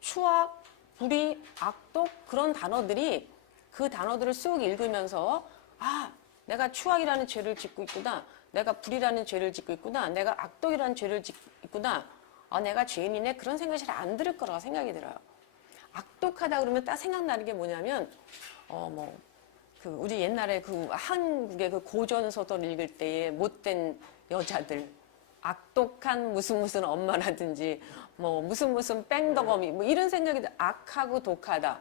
추악, 불의, 악독 그런 단어들이 그 단어들을 쓱 읽으면서 아, 내가 추악이라는 죄를 짓고 있구나. 내가 불의라는 죄를 짓고 있구나. 내가 악독이라는 죄를 짓고 있구나. 아, 내가 죄인이네. 그런 생각이 잘 안 들 거라고 생각이 들어요. 악독하다 그러면 딱 생각나는 게 뭐냐면 우리 옛날에 그 한국의 그 고전서들 읽을 때에 못된 여자들, 악독한 무슨 엄마라든지, 무슨 뺑덕어미, 이런 생각이 악하고 독하다.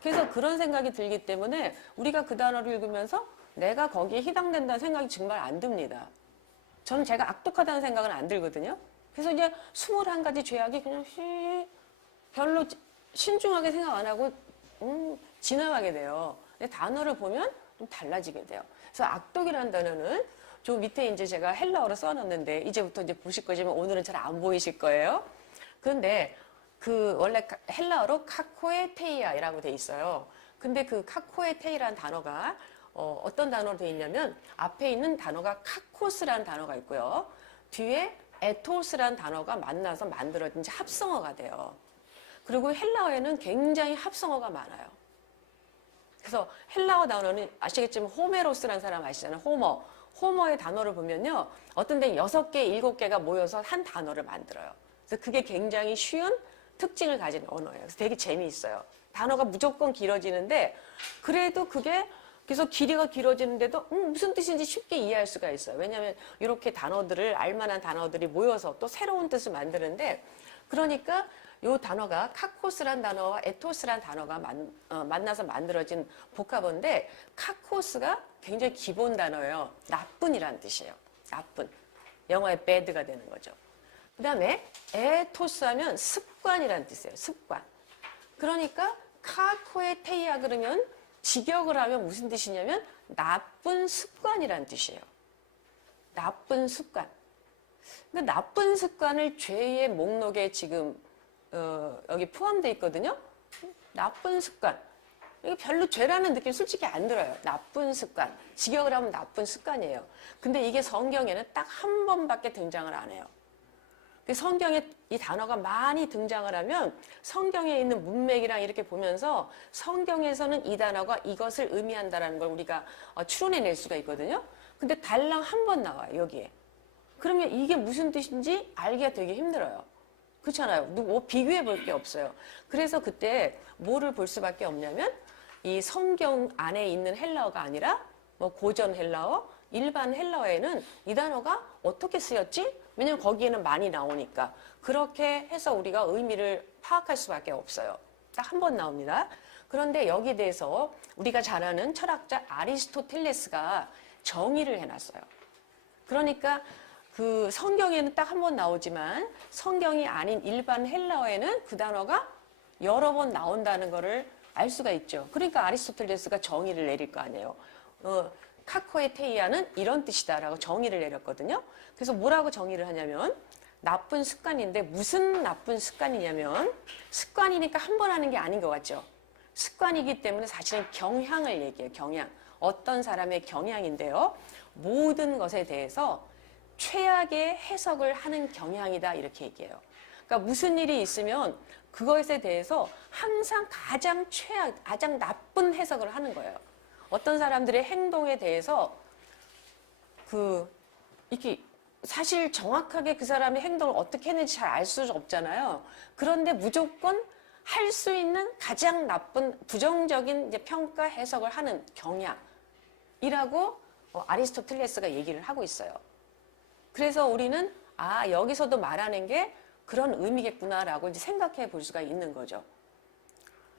그래서 그런 생각이 들기 때문에 우리가 그 단어를 읽으면서 내가 거기에 해당된다는 생각이 정말 안 듭니다. 저는 제가 악독하다는 생각은 안 들거든요. 그래서 이제 21가지 죄악이 그냥 별로 신중하게 생각 안 하고, 지나가게 돼요. 근데 단어를 보면 좀 달라지게 돼요. 그래서 악독이라는 단어는 저 밑에 이제 제가 헬라어로 써놨는데 이제부터 이제 보실 거지만 오늘은 잘 안 보이실 거예요. 그런데 그 원래 헬라어로 카코에테이아라고 돼 있어요. 근데 그 카코에테이라는 단어가 어떤 단어로 돼 있냐면 앞에 있는 단어가 카코스라는 단어가 있고요. 뒤에 에토스라는 단어가 만나서 만들어진 합성어가 돼요. 그리고 헬라어에는 굉장히 합성어가 많아요. 그래서 헬라어 단어는 아시겠지만 호메로스라는 사람 아시잖아요. 호머의 단어를 보면요. 어떤 데는 6개, 7개가 모여서 한 단어를 만들어요. 그래서 그게 굉장히 쉬운 특징을 가진 언어예요. 그래서 되게 재미있어요. 단어가 무조건 길어지는데 그래도 그게 그래서 길이가 길어지는데도 무슨 뜻인지 쉽게 이해할 수가 있어요. 왜냐하면 이렇게 단어들을 알만한 단어들이 모여서 또 새로운 뜻을 만드는데 그러니까 이 단어가 카코스란 단어와 에토스란 단어가 만나서 만들어진 복합어인데 카코스가 굉장히 기본 단어예요. 나쁜이란 뜻이에요. 나쁜. 영어의 bad가 되는 거죠. 그 다음에 에토스 하면 습관이란 뜻이에요. 습관. 그러니까 카코에테이아 그러면 직역을 하면 무슨 뜻이냐면 나쁜 습관이란 뜻이에요. 나쁜 습관. 그러니까 나쁜 습관을 죄의 목록에 지금 여기 포함되어 있거든요. 나쁜 습관. 이게 별로 죄라는 느낌 솔직히 안 들어요. 나쁜 습관. 직역을 하면 나쁜 습관이에요. 근데 이게 성경에는 딱 한 번밖에 등장을 안 해요. 성경에 이 단어가 많이 등장을 하면 성경에 있는 문맥이랑 이렇게 보면서 성경에서는 이 단어가 이것을 의미한다라는 걸 우리가 추론해낼 수가 있거든요. 근데 달랑 한 번 나와요, 여기에. 그러면 이게 무슨 뜻인지 알기가 되게 힘들어요. 그렇잖아요. 비교해 볼 게 없어요. 그래서 그때 뭐를 볼 수밖에 없냐면 이 성경 안에 있는 헬라어가 아니라 고전 헬라어, 일반 헬라어에는 이 단어가 어떻게 쓰였지? 왜냐면 거기에는 많이 나오니까. 그렇게 해서 우리가 의미를 파악할 수밖에 없어요. 딱 한 번 나옵니다. 그런데 여기에 대해서 우리가 잘 아는 철학자 아리스토텔레스가 정의를 해놨어요. 그러니까 그 성경에는 딱 한 번 나오지만 성경이 아닌 일반 헬라어에는 그 단어가 여러 번 나온다는 거를 알 수가 있죠. 그러니까 아리스토텔레스가 정의를 내릴 거 아니에요. 카코에테이아는 이런 뜻이다라고 정의를 내렸거든요. 그래서 뭐라고 정의를 하냐면 나쁜 습관인데 무슨 나쁜 습관이냐면 습관이니까 한 번 하는 게 아닌 것 같죠. 습관이기 때문에 사실은 경향을 얘기해요. 경향. 어떤 사람의 경향인데요. 모든 것에 대해서 최악의 해석을 하는 경향이다 이렇게 얘기해요. 그러니까 무슨 일이 있으면 그것에 대해서 항상 가장 최악, 가장 나쁜 해석을 하는 거예요. 어떤 사람들의 행동에 대해서 이렇게 사실 정확하게 그 사람의 행동을 어떻게 했는지 잘 알 수 없잖아요. 그런데 무조건 할 수 있는 가장 나쁜 부정적인 이제 평가 해석을 하는 경향이라고 아리스토텔레스가 얘기를 하고 있어요. 그래서 우리는 여기서도 말하는 게 그런 의미겠구나라고 이제 생각해 볼 수가 있는 거죠.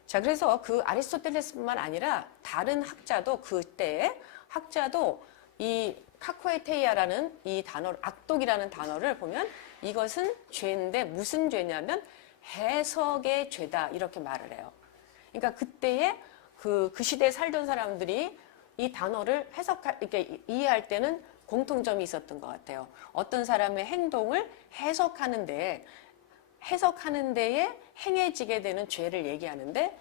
자, 그래서 그 아리스토텔레스뿐만 아니라 다른 학자도 그때의 학자도 이 카코에테이아라는 이 단어, 악독이라는 단어를 보면 이것은 죄인데 무슨 죄냐면 해석의 죄다 이렇게 말을 해요. 그러니까 그때의 그 시대에 살던 사람들이 이 단어를 이렇게 이해할 때는 공통점이 있었던 것 같아요. 어떤 사람의 행동을 해석하는 데에 행해지게 되는 죄를 얘기하는데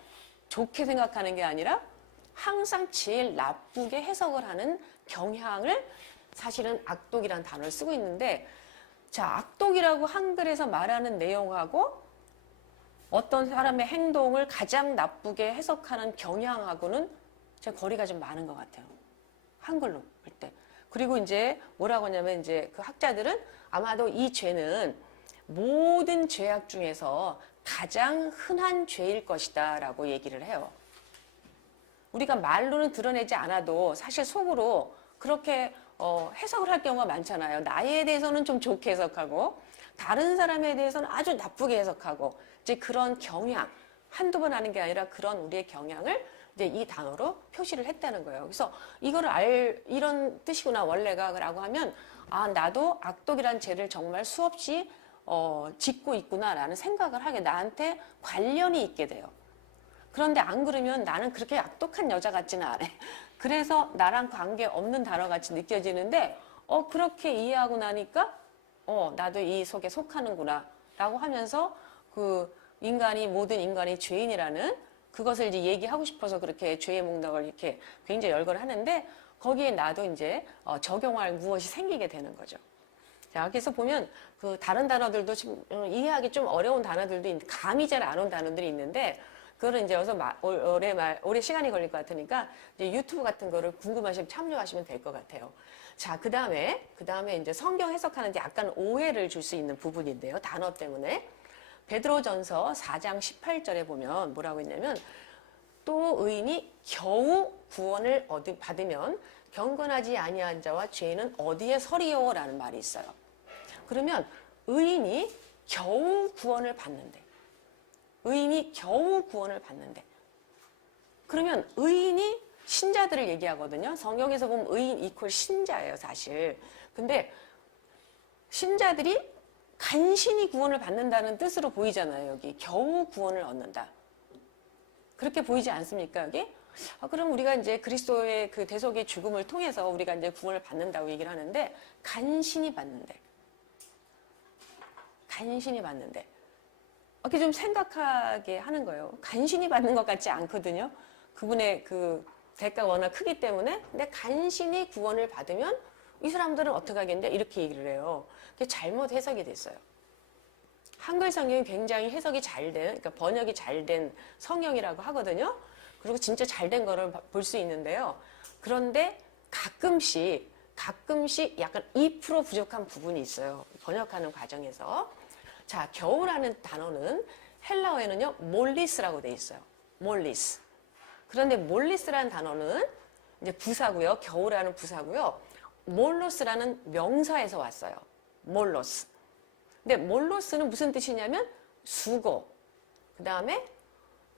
좋게 생각하는 게 아니라 항상 제일 나쁘게 해석을 하는 경향을 사실은 악독이라는 단어를 쓰고 있는데 자, 악독이라고 한글에서 말하는 내용하고 어떤 사람의 행동을 가장 나쁘게 해석하는 경향하고는 제 거리가 좀 많은 것 같아요. 한글로 볼 때. 그리고 이제 뭐라고 하냐면 이제 그 학자들은 아마도 이 죄는 모든 죄악 중에서 가장 흔한 죄일 것이다 라고 얘기를 해요. 우리가 말로는 드러내지 않아도 사실 속으로 그렇게 해석을 할 경우가 많잖아요. 나에 대해서는 좀 좋게 해석하고 다른 사람에 대해서는 아주 나쁘게 해석하고 이제 그런 경향, 한두 번 하는 게 아니라 그런 우리의 경향을 이제 이 단어로 표시를 했다는 거예요. 그래서 이거를 이런 뜻이구나 원래가 라고 하면 아 나도 악독이란 죄를 정말 수없이 짓고 있구나라는 생각을 하게 나한테 관련이 있게 돼요. 그런데 안 그러면 나는 그렇게 악독한 여자 같지는 않아. 그래서 나랑 관계 없는 단어 같이 느껴지는데 그렇게 이해하고 나니까 나도 이 속에 속하는구나 라고 하면서 그 모든 인간이 죄인이라는 그것을 이제 얘기하고 싶어서 그렇게 죄의 목록을 이렇게 굉장히 열거를 하는데 거기에 나도 이제 적용할 무엇이 생기게 되는 거죠. 자, 그래서 보면 그 다른 단어들도 좀 이해하기 좀 어려운 단어들도 감이 잘 안 온 단어들이 있는데 그거를 이제 여기서 오래 시간이 걸릴 것 같으니까 이제 유튜브 같은 거를 궁금하시면 참조하시면 될 것 같아요. 자, 그 다음에 이제 성경 해석하는데 약간 오해를 줄 수 있는 부분인데요. 단어 때문에. 베드로전서 4장 18절에 보면 뭐라고 했냐면 또 의인이 겨우 구원을 받으면 경건하지 아니한 자와 죄인은 어디에 서리요? 라는 말이 있어요. 그러면 의인이 겨우 구원을 받는데 그러면 의인이 신자들을 얘기하거든요. 성경에서 보면 의인 이퀄 신자예요, 사실. 근데 신자들이 간신히 구원을 받는다는 뜻으로 보이잖아요, 여기. 겨우 구원을 얻는다. 그렇게 보이지 않습니까, 여기? 그럼 우리가 이제 그리스도의 그 대속의 죽음을 통해서 우리가 이제 구원을 받는다고 얘기를 하는데, 간신히 받는데. 이렇게 좀 생각하게 하는 거예요. 간신히 받는 것 같지 않거든요. 그분의 그 대가가 워낙 크기 때문에. 근데 간신히 구원을 받으면 이 사람들은 어떻게 하겠는데? 이렇게 얘기를 해요. 그게 잘못 해석이 됐어요. 한글 성경이 굉장히 해석이 잘 된, 그러니까 번역이 잘 된 성경이라고 하거든요. 그리고 진짜 잘 된 거를 볼 수 있는데요. 그런데 가끔씩 약간 2% 부족한 부분이 있어요. 번역하는 과정에서. 자, 겨우라는 단어는 헬라어에는요, 몰리스라고 돼 있어요. 몰리스. 그런데 몰리스라는 단어는 이제 부사고요. 겨우라는 부사고요. 몰로스라는 명사에서 왔어요. 몰로스. 근데 몰로스는 무슨 뜻이냐면 수고. 그 다음에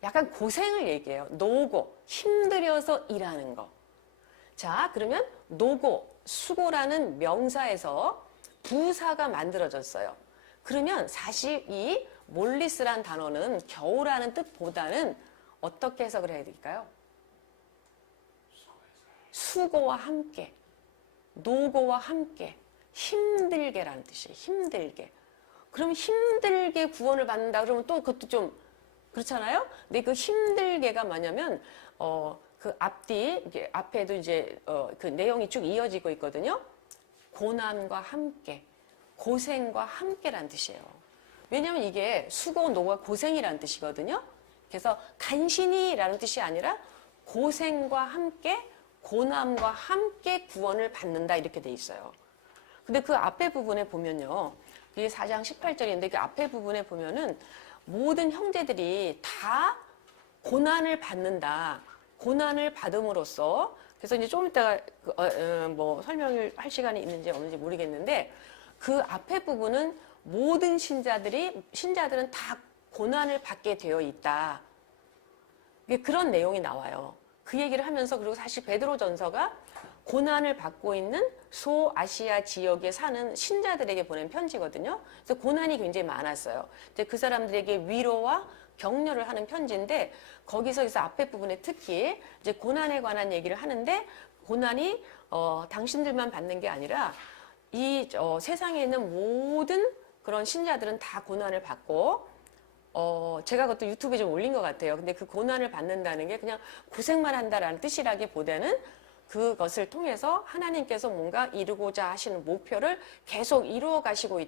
약간 고생을 얘기해요. 노고. 힘들여서 일하는 거. 자, 그러면 노고, 수고라는 명사에서 부사가 만들어졌어요. 그러면 사실 이 몰리스란 단어는 겨우라는 뜻보다는 어떻게 해석을 해야 될까요? 수고와 함께, 노고와 함께, 힘들게라는 뜻이에요. 힘들게. 그럼 힘들게 구원을 받는다 그러면 또 그것도 좀 그렇잖아요? 근데 그 힘들게가 뭐냐면 그 앞에도 이제 그 내용이 쭉 이어지고 있거든요. 고난과 함께, 고생과 함께라는 뜻이에요. 왜냐하면 이게 수고, 노고가 고생이라는 뜻이거든요. 그래서 간신히라는 뜻이 아니라 고생과 함께, 고난과 함께 구원을 받는다 이렇게 돼 있어요. 근데 그 앞에 부분에 보면요. 이게 4장 18절인데 그 앞에 부분에 보면은 모든 형제들이 다 고난을 받는다. 고난을 받음으로써 그래서 이제 좀 이따가 뭐 설명을 할 시간이 있는지 없는지 모르겠는데 그 앞에 부분은 모든 신자들은 다 고난을 받게 되어 있다. 그런 내용이 나와요. 그 얘기를 하면서 그리고 사실 베드로전서가 고난을 받고 있는 소아시아 지역에 사는 신자들에게 보낸 편지거든요. 그래서 고난이 굉장히 많았어요. 이제 그 사람들에게 위로와 격려를 하는 편지인데 거기서 앞에 부분에 특히 이제 고난에 관한 얘기를 하는데 고난이 당신들만 받는 게 아니라 이 세상에 있는 모든 그런 신자들은 다 고난을 받고 제가 그것도 유튜브에 좀 올린 것 같아요. 근데 그 고난을 받는다는 게 그냥 고생만 한다라는 뜻이라기보다는 그것을 통해서 하나님께서 뭔가 이루고자 하시는 목표를 계속 이루어 가시고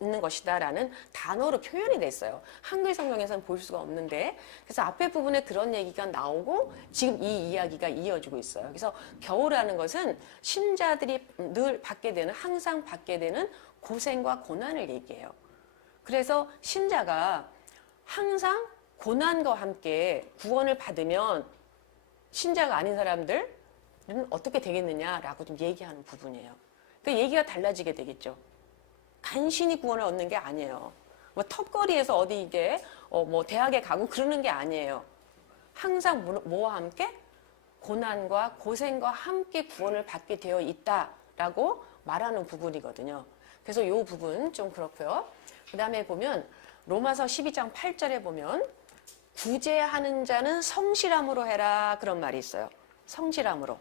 있는 것이다라는 단어로 표현이 됐어요. 한글 성경에서는 볼 수가 없는데, 그래서 앞에 부분에 그런 얘기가 나오고 지금 이 이야기가 이어지고 있어요. 그래서 겨우라는 것은 신자들이 늘 받게 되는, 항상 받게 되는 고생과 고난을 얘기해요. 그래서 신자가 항상 고난과 함께 구원을 받으면 신자가 아닌 사람들은 어떻게 되겠느냐라고 좀 얘기하는 부분이에요. 그 얘기가 달라지게 되겠죠. 간신히 구원을 얻는 게 아니에요. 뭐 턱걸이에서 어디 이게 뭐 대학에 가고 그러는 게 아니에요. 항상 뭐와 함께? 고난과 고생과 함께 구원을 받게 되어 있다라고 말하는 부분이거든요. 그래서 이 부분 좀 그렇고요. 그 다음에 보면 로마서 12장 8절에 보면 구제하는 자는 성실함으로 해라 그런 말이 있어요. 성실함으로.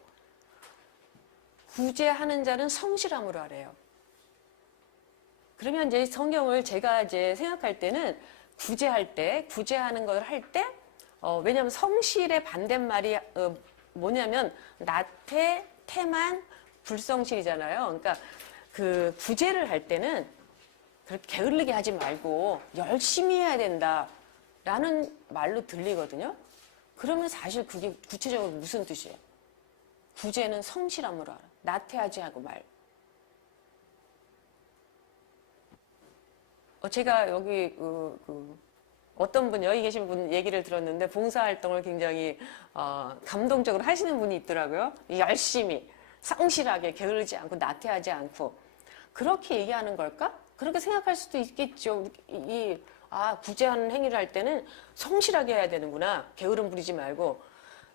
구제하는 자는 성실함으로 하래요. 그러면 이제 성경을 제가 이제 생각할 때는 구제할 때, 구제하는 걸 할 때, 왜냐하면 성실의 반대말이 뭐냐면 나태, 태만, 불성실이잖아요. 그러니까 그 구제를 할 때는 그렇게 게을르게 하지 말고 열심히 해야 된다라는 말로 들리거든요. 그러면 사실 그게 구체적으로 무슨 뜻이에요? 구제는 성실함으로 하라. 나태하지 하고 말. 제가 여기 어떤 분, 여기 계신 분 얘기를 들었는데 봉사활동을 굉장히 감동적으로 하시는 분이 있더라고요. 열심히, 성실하게, 게으르지 않고 나태하지 않고. 그렇게 얘기하는 걸까? 그렇게 생각할 수도 있겠죠. 구제하는 행위를 할 때는 성실하게 해야 되는구나. 게으름 부리지 말고.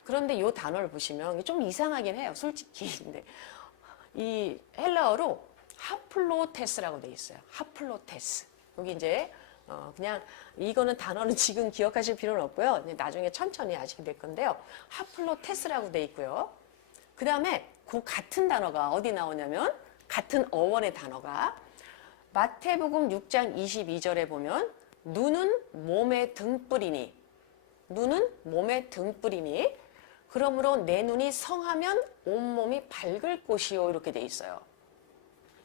그런데 이 단어를 보시면 좀 이상하긴 해요. 솔직히. 근데 이 헬라어로 하플로테스라고 돼 있어요. 하플로테스. 여기 이제 그냥 이거는 단어는 지금 기억하실 필요는 없고요. 나중에 천천히 아시게 될 건데요. 하플로테스라고 돼 있고요. 그 다음에 그 같은 단어가 어디 나오냐면 같은 어원의 단어가 마태복음 6장 22절에 보면 눈은 몸의 등불이니 눈은 몸의 등불이니 그러므로 내 눈이 성하면 온몸이 밝을 것이요 이렇게 돼 있어요.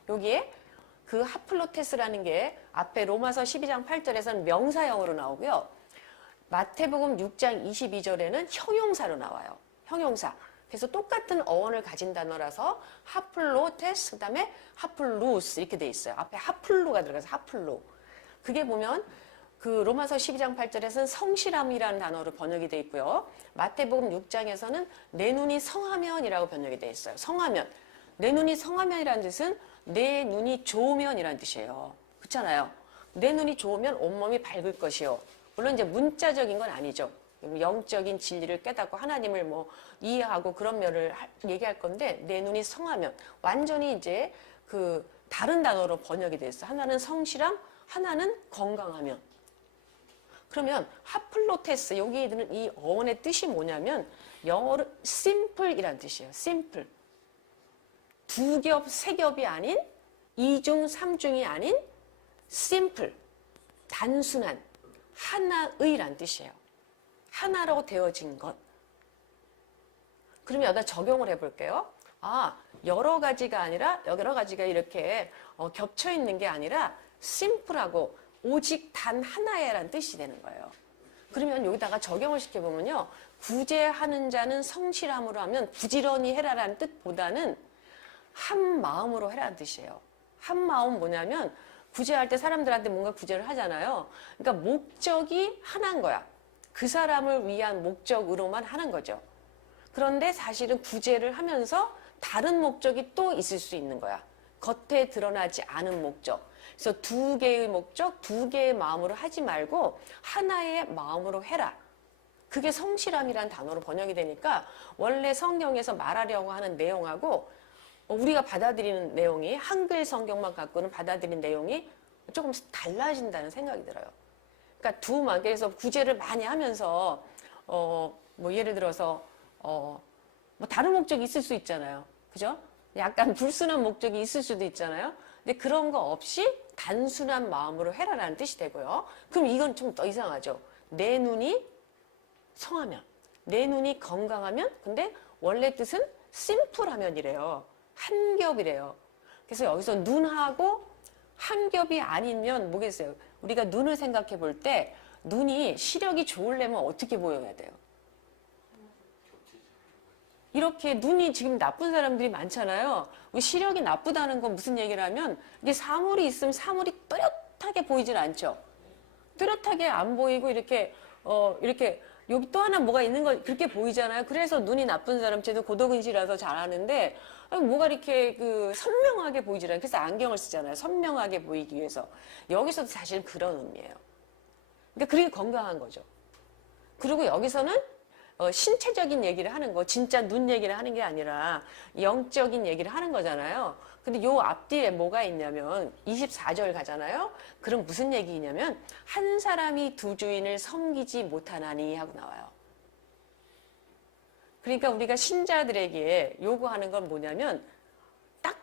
여기에 그 하플로테스라는 게 앞에 로마서 12장 8절에서는 명사형으로 나오고요. 마태복음 6장 22절에는 형용사로 나와요. 형용사. 그래서 똑같은 어원을 가진 단어라서 하플로테스, 그 다음에 하플루스 이렇게 돼 있어요. 앞에 하플루가 들어가서 하플루. 그게 보면 그 로마서 12장 8절에서는 성실함이라는 단어로 번역이 돼 있고요. 마태복음 6장에서는 내 눈이 성하면이라고 번역이 돼 있어요. 성하면. 내 눈이 성하면이라는 뜻은 내 눈이 좋으면이라는 뜻이에요. 그렇잖아요. 내 눈이 좋으면 온몸이 밝을 것이요. 물론 이제 문자적인 건 아니죠. 영적인 진리를 깨닫고 하나님을 뭐 이해하고 그런 면을 얘기할 건데 내 눈이 성하면 완전히 이제 그 다른 단어로 번역이 됐어. 하나는 성실함, 하나는 건강하면. 그러면 하플로테스 여기 있는 이 어원의 뜻이 뭐냐면 영어로 simple이라는 뜻이에요. simple. 두 겹, 세 겹이 아닌 이중, 삼중이 아닌 simple. 단순한 하나의란 뜻이에요. 하나로 되어진 것. 그러면 여기다 적용을 해볼게요. 여러 가지가 아니라 여러 가지가 이렇게 겹쳐 있는 게 아니라 심플하고 오직 단 하나야라는 뜻이 되는 거예요. 그러면 여기다가 적용을 시켜보면요. 구제하는 자는 성실함으로 하면 부지런히 해라라는 뜻보다는 한 마음으로 해라는 뜻이에요. 한 마음 뭐냐면 구제할 때 사람들한테 뭔가 구제를 하잖아요. 그러니까 목적이 하나인 거야. 그 사람을 위한 목적으로만 하는 거죠. 그런데 사실은 구제를 하면서 다른 목적이 또 있을 수 있는 거야. 겉에 드러나지 않은 목적. 그래서 두 개의 목적, 두 개의 마음으로 하지 말고 하나의 마음으로 해라. 그게 성실함이라는 단어로 번역이 되니까 원래 성경에서 말하려고 하는 내용하고 우리가 받아들이는 내용이 한글 성경만 갖고는 받아들이는 내용이 조금 달라진다는 생각이 들어요. 그러니까 그래서 구제를 많이 하면서 뭐 예를 들어서 뭐 다른 목적이 있을 수 있잖아요. 그죠? 약간 불순한 목적이 있을 수도 있잖아요. 근데 그런 거 없이 단순한 마음으로 해라라는 뜻이 되고요. 그럼 이건 좀 더 이상하죠. 내 눈이 성하면, 내 눈이 건강하면, 근데 원래 뜻은 심플하면이래요. 한 겹이래요. 그래서 여기서 눈하고 한 겹이 아니면 뭐겠어요? 우리가 눈을 생각해 볼 때 눈이 시력이 좋으려면 어떻게 보여야 돼요? 이렇게 눈이 지금 나쁜 사람들이 많잖아요. 우리 시력이 나쁘다는 건 무슨 얘기를 하면 이게 사물이 있으면 사물이 뚜렷하게 보이질 않죠. 뚜렷하게 안 보이고 이렇게 여기 또 하나 뭐가 있는 거 그렇게 보이잖아요. 그래서 눈이 나쁜 사람 쟤도 고도근시라서 잘하는데 뭐가 이렇게 선명하게 보이질 않아요. 그래서 안경을 쓰잖아요. 선명하게 보이기 위해서. 여기서도 사실 그런 의미예요. 그러니까 그게 건강한 거죠. 그리고 여기서는 신체적인 얘기를 하는 거, 진짜 눈 얘기를 하는 게 아니라 영적인 얘기를 하는 거잖아요. 근데 요 앞뒤에 뭐가 있냐면 24절 가잖아요. 그럼 무슨 얘기냐면 한 사람이 두 주인을 섬기지 못하나니 하고 나와요. 그러니까 우리가 신자들에게 요구하는 건 뭐냐면 딱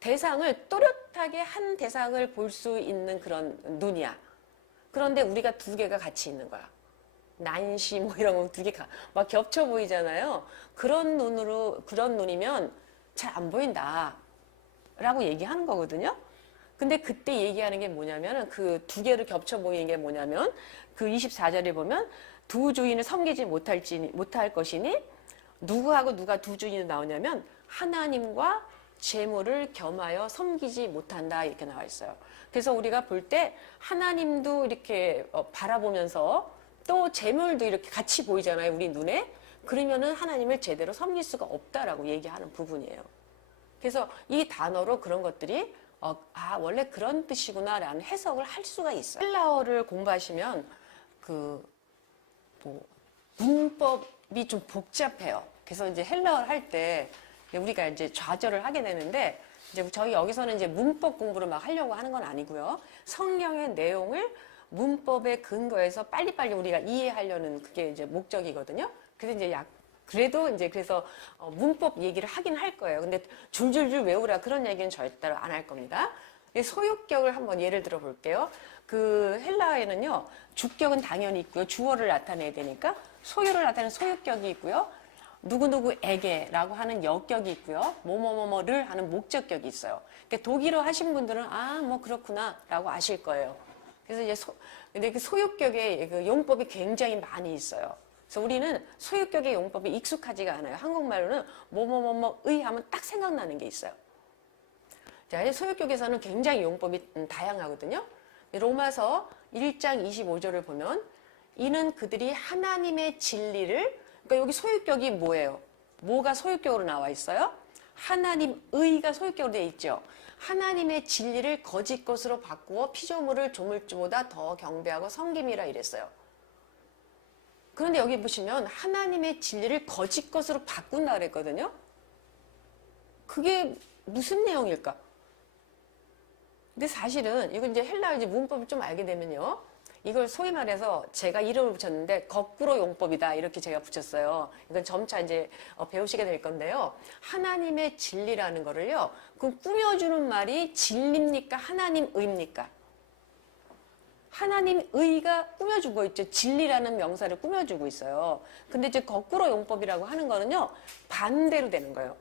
대상을 또렷하게 한 대상을 볼 수 있는 그런 눈이야. 그런데 우리가 두 개가 같이 있는 거야. 난시 뭐 이런 거 두 개 막 겹쳐 보이잖아요. 그런 눈이면 잘 안 보인다 라고 얘기하는 거거든요. 근데 그때 얘기하는 게 뭐냐면 그 두 개를 겹쳐 보이는 게 뭐냐면 그 24절에 보면 두 주인을 섬기지 못할 것이니 누구하고 누가 두 주인이 나오냐면 하나님과 재물을 겸하여 섬기지 못한다 이렇게 나와 있어요. 그래서 우리가 볼 때 하나님도 이렇게 바라보면서 또 재물도 이렇게 같이 보이잖아요. 우리 눈에. 그러면은 하나님을 제대로 섬길 수가 없다라고 얘기하는 부분이에요. 그래서 이 단어로 그런 것들이 원래 그런 뜻이구나 라는 해석을 할 수가 있어요. 헬라어를 공부하시면 문법이 좀 복잡해요. 그래서 이제 헬라어를 할 때 우리가 이제 좌절을 하게 되는데 이제 저희 여기서는 이제 문법 공부를 막 하려고 하는 건 아니고요. 성경의 내용을 문법에 근거해서 빨리빨리 우리가 이해하려는 그게 이제 목적이거든요. 그래서 이제 그래도 이제 그래서 문법 얘기를 하긴 할 거예요. 근데 줄줄줄 외우라 그런 얘기는 절대로 안 할 겁니다. 소유격을 한번 예를 들어 볼게요. 그 헬라어에는요, 주격은 당연히 있고요. 주어를 나타내야 되니까 소유를 나타내는 소유격이 있고요. 누구누구에게라고 하는 역격이 있고요. 뭐뭐뭐뭐를 하는 목적격이 있어요. 그러니까 독일어 하신 분들은 뭐 그렇구나 라고 아실 거예요. 그래서 이제 근데 그 소유격의 그 용법이 굉장히 많이 있어요. 그래서 우리는 소유격의 용법이 익숙하지가 않아요. 한국말로는 뭐뭐뭐뭐의 하면 딱 생각나는 게 있어요. 자, 소유격에서는 굉장히 용법이 다양하거든요. 로마서 1장 25절을 보면 이는 그들이 하나님의 진리를, 그러니까 여기 소유격이 뭐예요? 뭐가 소유격으로 나와 있어요? 하나님의가 소유격으로 되어 있죠. 하나님의 진리를 거짓 것으로 바꾸어 피조물을 조물주보다 더 경배하고 섬김이라 이랬어요. 그런데 여기 보시면 하나님의 진리를 거짓 것으로 바꾼다 그랬거든요. 그게 무슨 내용일까? 근데 사실은 이거 이제 헬라어 문법을 좀 알게 되면요. 이걸 소위 말해서 제가 이름을 붙였는데 거꾸로 용법이다 이렇게 제가 붙였어요. 이건 점차 이제 배우시게 될 건데요. 하나님의 진리라는 거를요. 그 꾸며주는 말이 진리입니까? 하나님의입니까? 하나님의가 꾸며주고 있죠. 진리라는 명사를 꾸며주고 있어요. 근데 이제 거꾸로 용법이라고 하는 거는요. 반대로 되는 거예요.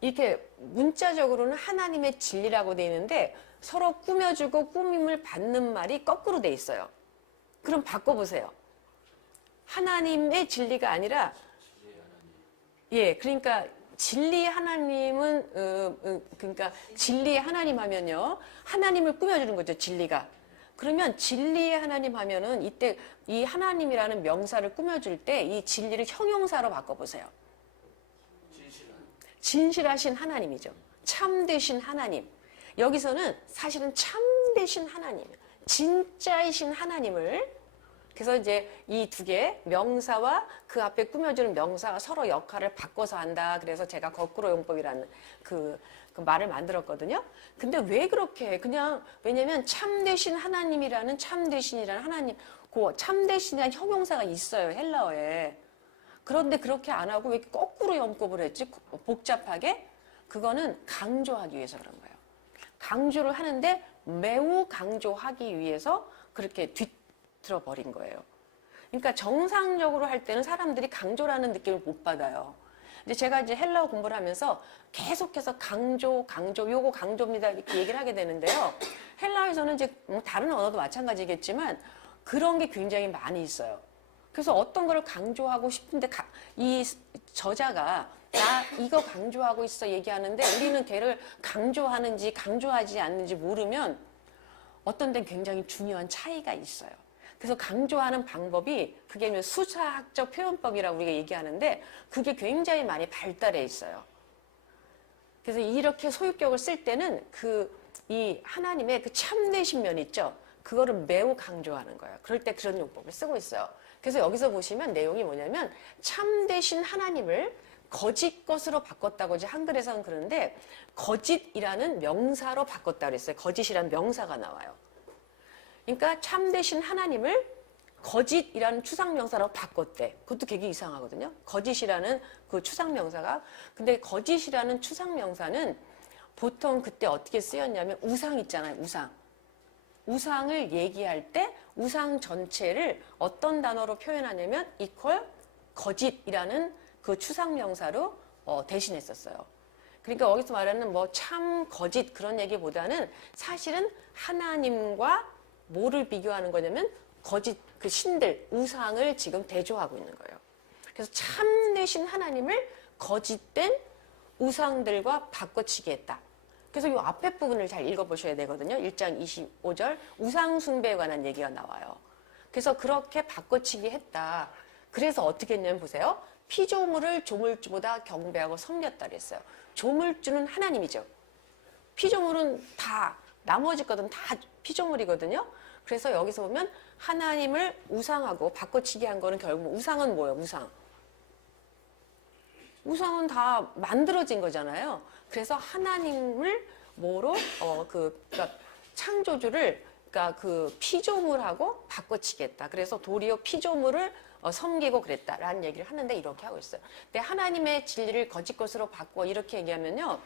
이렇게 문자적으로는 하나님의 진리라고 돼 있는데 서로 꾸며주고 꾸밈을 받는 말이 거꾸로 돼 있어요. 그럼 바꿔보세요. 하나님의 진리가 아니라, 그러니까 진리의 하나님은, 그러니까 진리의 하나님 하면요. 하나님을 꾸며주는 거죠, 진리가. 그러면 진리의 하나님 하면은 이때 이 하나님이라는 명사를 꾸며줄 때 이 진리를 형용사로 바꿔보세요. 진실하신 하나님이죠. 참되신 하나님. 여기서는 사실은 참되신 하나님, 진짜이신 하나님을, 그래서 이제 이 두 개 명사와 그 앞에 꾸며주는 명사가 서로 역할을 바꿔서 한다. 그래서 제가 거꾸로 용법이라는 그 말을 만들었거든요. 근데 왜 그렇게 그냥 왜냐면 참되신 하나님이라는 참되신이라는 하나님, 그 참되신이라는 형용사가 있어요 헬라어에. 그런데 그렇게 안 하고 왜 이렇게 거꾸로 용법을 했지? 복잡하게? 그거는 강조하기 위해서 그런 거예요. 강조를 하는데 매우 강조하기 위해서 그렇게 뒤틀어 버린 거예요. 그러니까 정상적으로 할 때는 사람들이 강조라는 느낌을 못 받아요. 근데 제가 이제 헬라어 공부를 하면서 계속해서 강조, 요거 강조입니다. 이렇게 얘기를 하게 되는데요. 헬라어에서는 이제 뭐 다른 언어도 마찬가지겠지만 그런 게 굉장히 많이 있어요. 그래서 어떤 거를 강조하고 싶은데 이 저자가 나 이거 강조하고 있어 얘기하는데 우리는 걔를 강조하는지 강조하지 않는지 모르면 어떤 데는 굉장히 중요한 차이가 있어요. 그래서 강조하는 방법이 그게 수사학적 표현법이라고 우리가 얘기하는데 그게 굉장히 많이 발달해 있어요. 그래서 이렇게 소유격을 쓸 때는 이 하나님의 그 참되신 면 있죠. 그거를 매우 강조하는 거예요. 그럴 때 그런 용법을 쓰고 있어요. 그래서 여기서 보시면 내용이 뭐냐면 참되신 하나님을 거짓 것으로 바꿨다고 이제 한글에서는 그러는데 거짓이라는 명사로 바꿨다 그랬어요. 거짓이라는 명사가 나와요. 그러니까 참되신 하나님을 거짓이라는 추상명사로 바꿨대. 그것도 되게 이상하거든요. 거짓이라는 그 추상명사가. 근데 거짓이라는 추상명사는 보통 그때 어떻게 쓰였냐면 우상 있잖아요. 우상. 우상을 얘기할 때 우상 전체를 어떤 단어로 표현하냐면 equal 거짓이라는 그 추상명사로 대신했었어요. 그러니까 여기서 말하는 뭐 참 거짓 그런 얘기보다는 사실은 하나님과 뭐를 비교하는 거냐면 거짓 그 신들 우상을 지금 대조하고 있는 거예요. 그래서 참되신 하나님을 거짓된 우상들과 바꿔치기 했다. 그래서 이 앞에 부분을 잘 읽어보셔야 되거든요. 1장 25절 우상 숭배에 관한 얘기가 나와요. 그래서 그렇게 바꿔치기 했다. 그래서 어떻게 했냐면 보세요. 피조물을 조물주보다 경배하고 섬겼다 그랬어요. 조물주는 하나님이죠. 피조물은 다 나머지 것은 다 피조물이거든요. 그래서 여기서 보면 하나님을 우상하고 바꿔치기 한 거는 결국 우상은 뭐예요? 우상은 다 만들어진 거잖아요. 그래서 하나님을 뭐로 그러니까 창조주를 그러니까 그 피조물하고 바꿔치겠다. 그래서 도리어 피조물을 섬기고 그랬다라는 얘기를 하는데 이렇게 하고 있어요. 근데 하나님의 진리를 거짓 것으로 바꿔 이렇게 얘기하면요,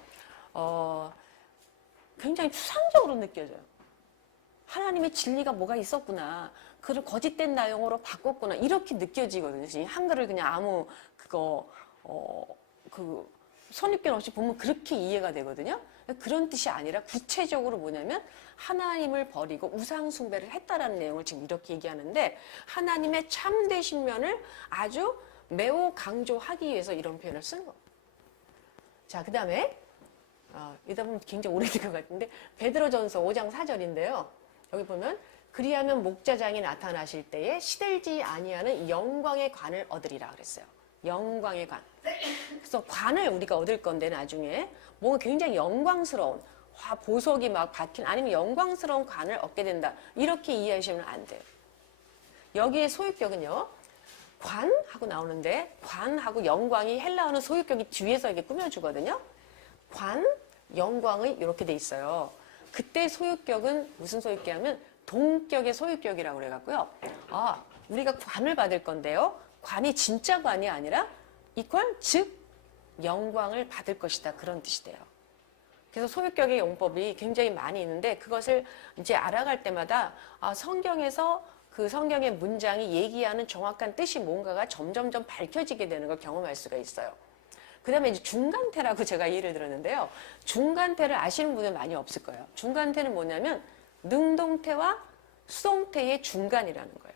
굉장히 추상적으로 느껴져요. 하나님의 진리가 뭐가 있었구나. 그를 거짓된 내용으로 바꿨구나. 이렇게 느껴지거든요. 한글을 그냥 아무 선입견 없이 보면 그렇게 이해가 되거든요. 그런 뜻이 아니라 구체적으로 뭐냐면 하나님을 버리고 우상 숭배를 했다라는 내용을 지금 이렇게 얘기하는데 하나님의 참되신 면을 아주 매우 강조하기 위해서 이런 표현을 쓴 겁니다. 자, 그 다음에 이다 보면 굉장히 오래된 것 같은데 베드로전서 5장 4절인데요. 여기 보면 그리하면 목자장이 나타나실 때에 시들지 아니하는 영광의 관을 얻으리라 그랬어요. 영광의 관. 그래서 관을 우리가 얻을 건데 나중에 뭔가 굉장히 영광스러운 보석이 막 박힌 아니면 영광스러운 관을 얻게 된다. 이렇게 이해하시면 안 돼요. 여기에 소유격은요. 관하고 나오는데 관하고 영광이 헬라어는 소유격이 뒤에서 이렇게 꾸며주거든요. 관, 영광의 이렇게 돼 있어요. 그때 소유격은 무슨 소유격이냐면 동격의 소유격이라고 그래갖고요. 우리가 관을 받을 건데요. 관이 진짜 관이 아니라 이퀄 즉 영광을 받을 것이다. 그런 뜻이 돼요. 그래서 소유격의 용법이 굉장히 많이 있는데 그것을 이제 알아갈 때마다 성경에서 그 성경의 문장이 얘기하는 정확한 뜻이 뭔가가 점점점 밝혀지게 되는 걸 경험할 수가 있어요. 그 다음에 이제 중간태라고 제가 예를 들었는데요. 중간태를 아시는 분은 많이 없을 거예요. 중간태는 뭐냐면 능동태와 수동태의 중간이라는 거예요.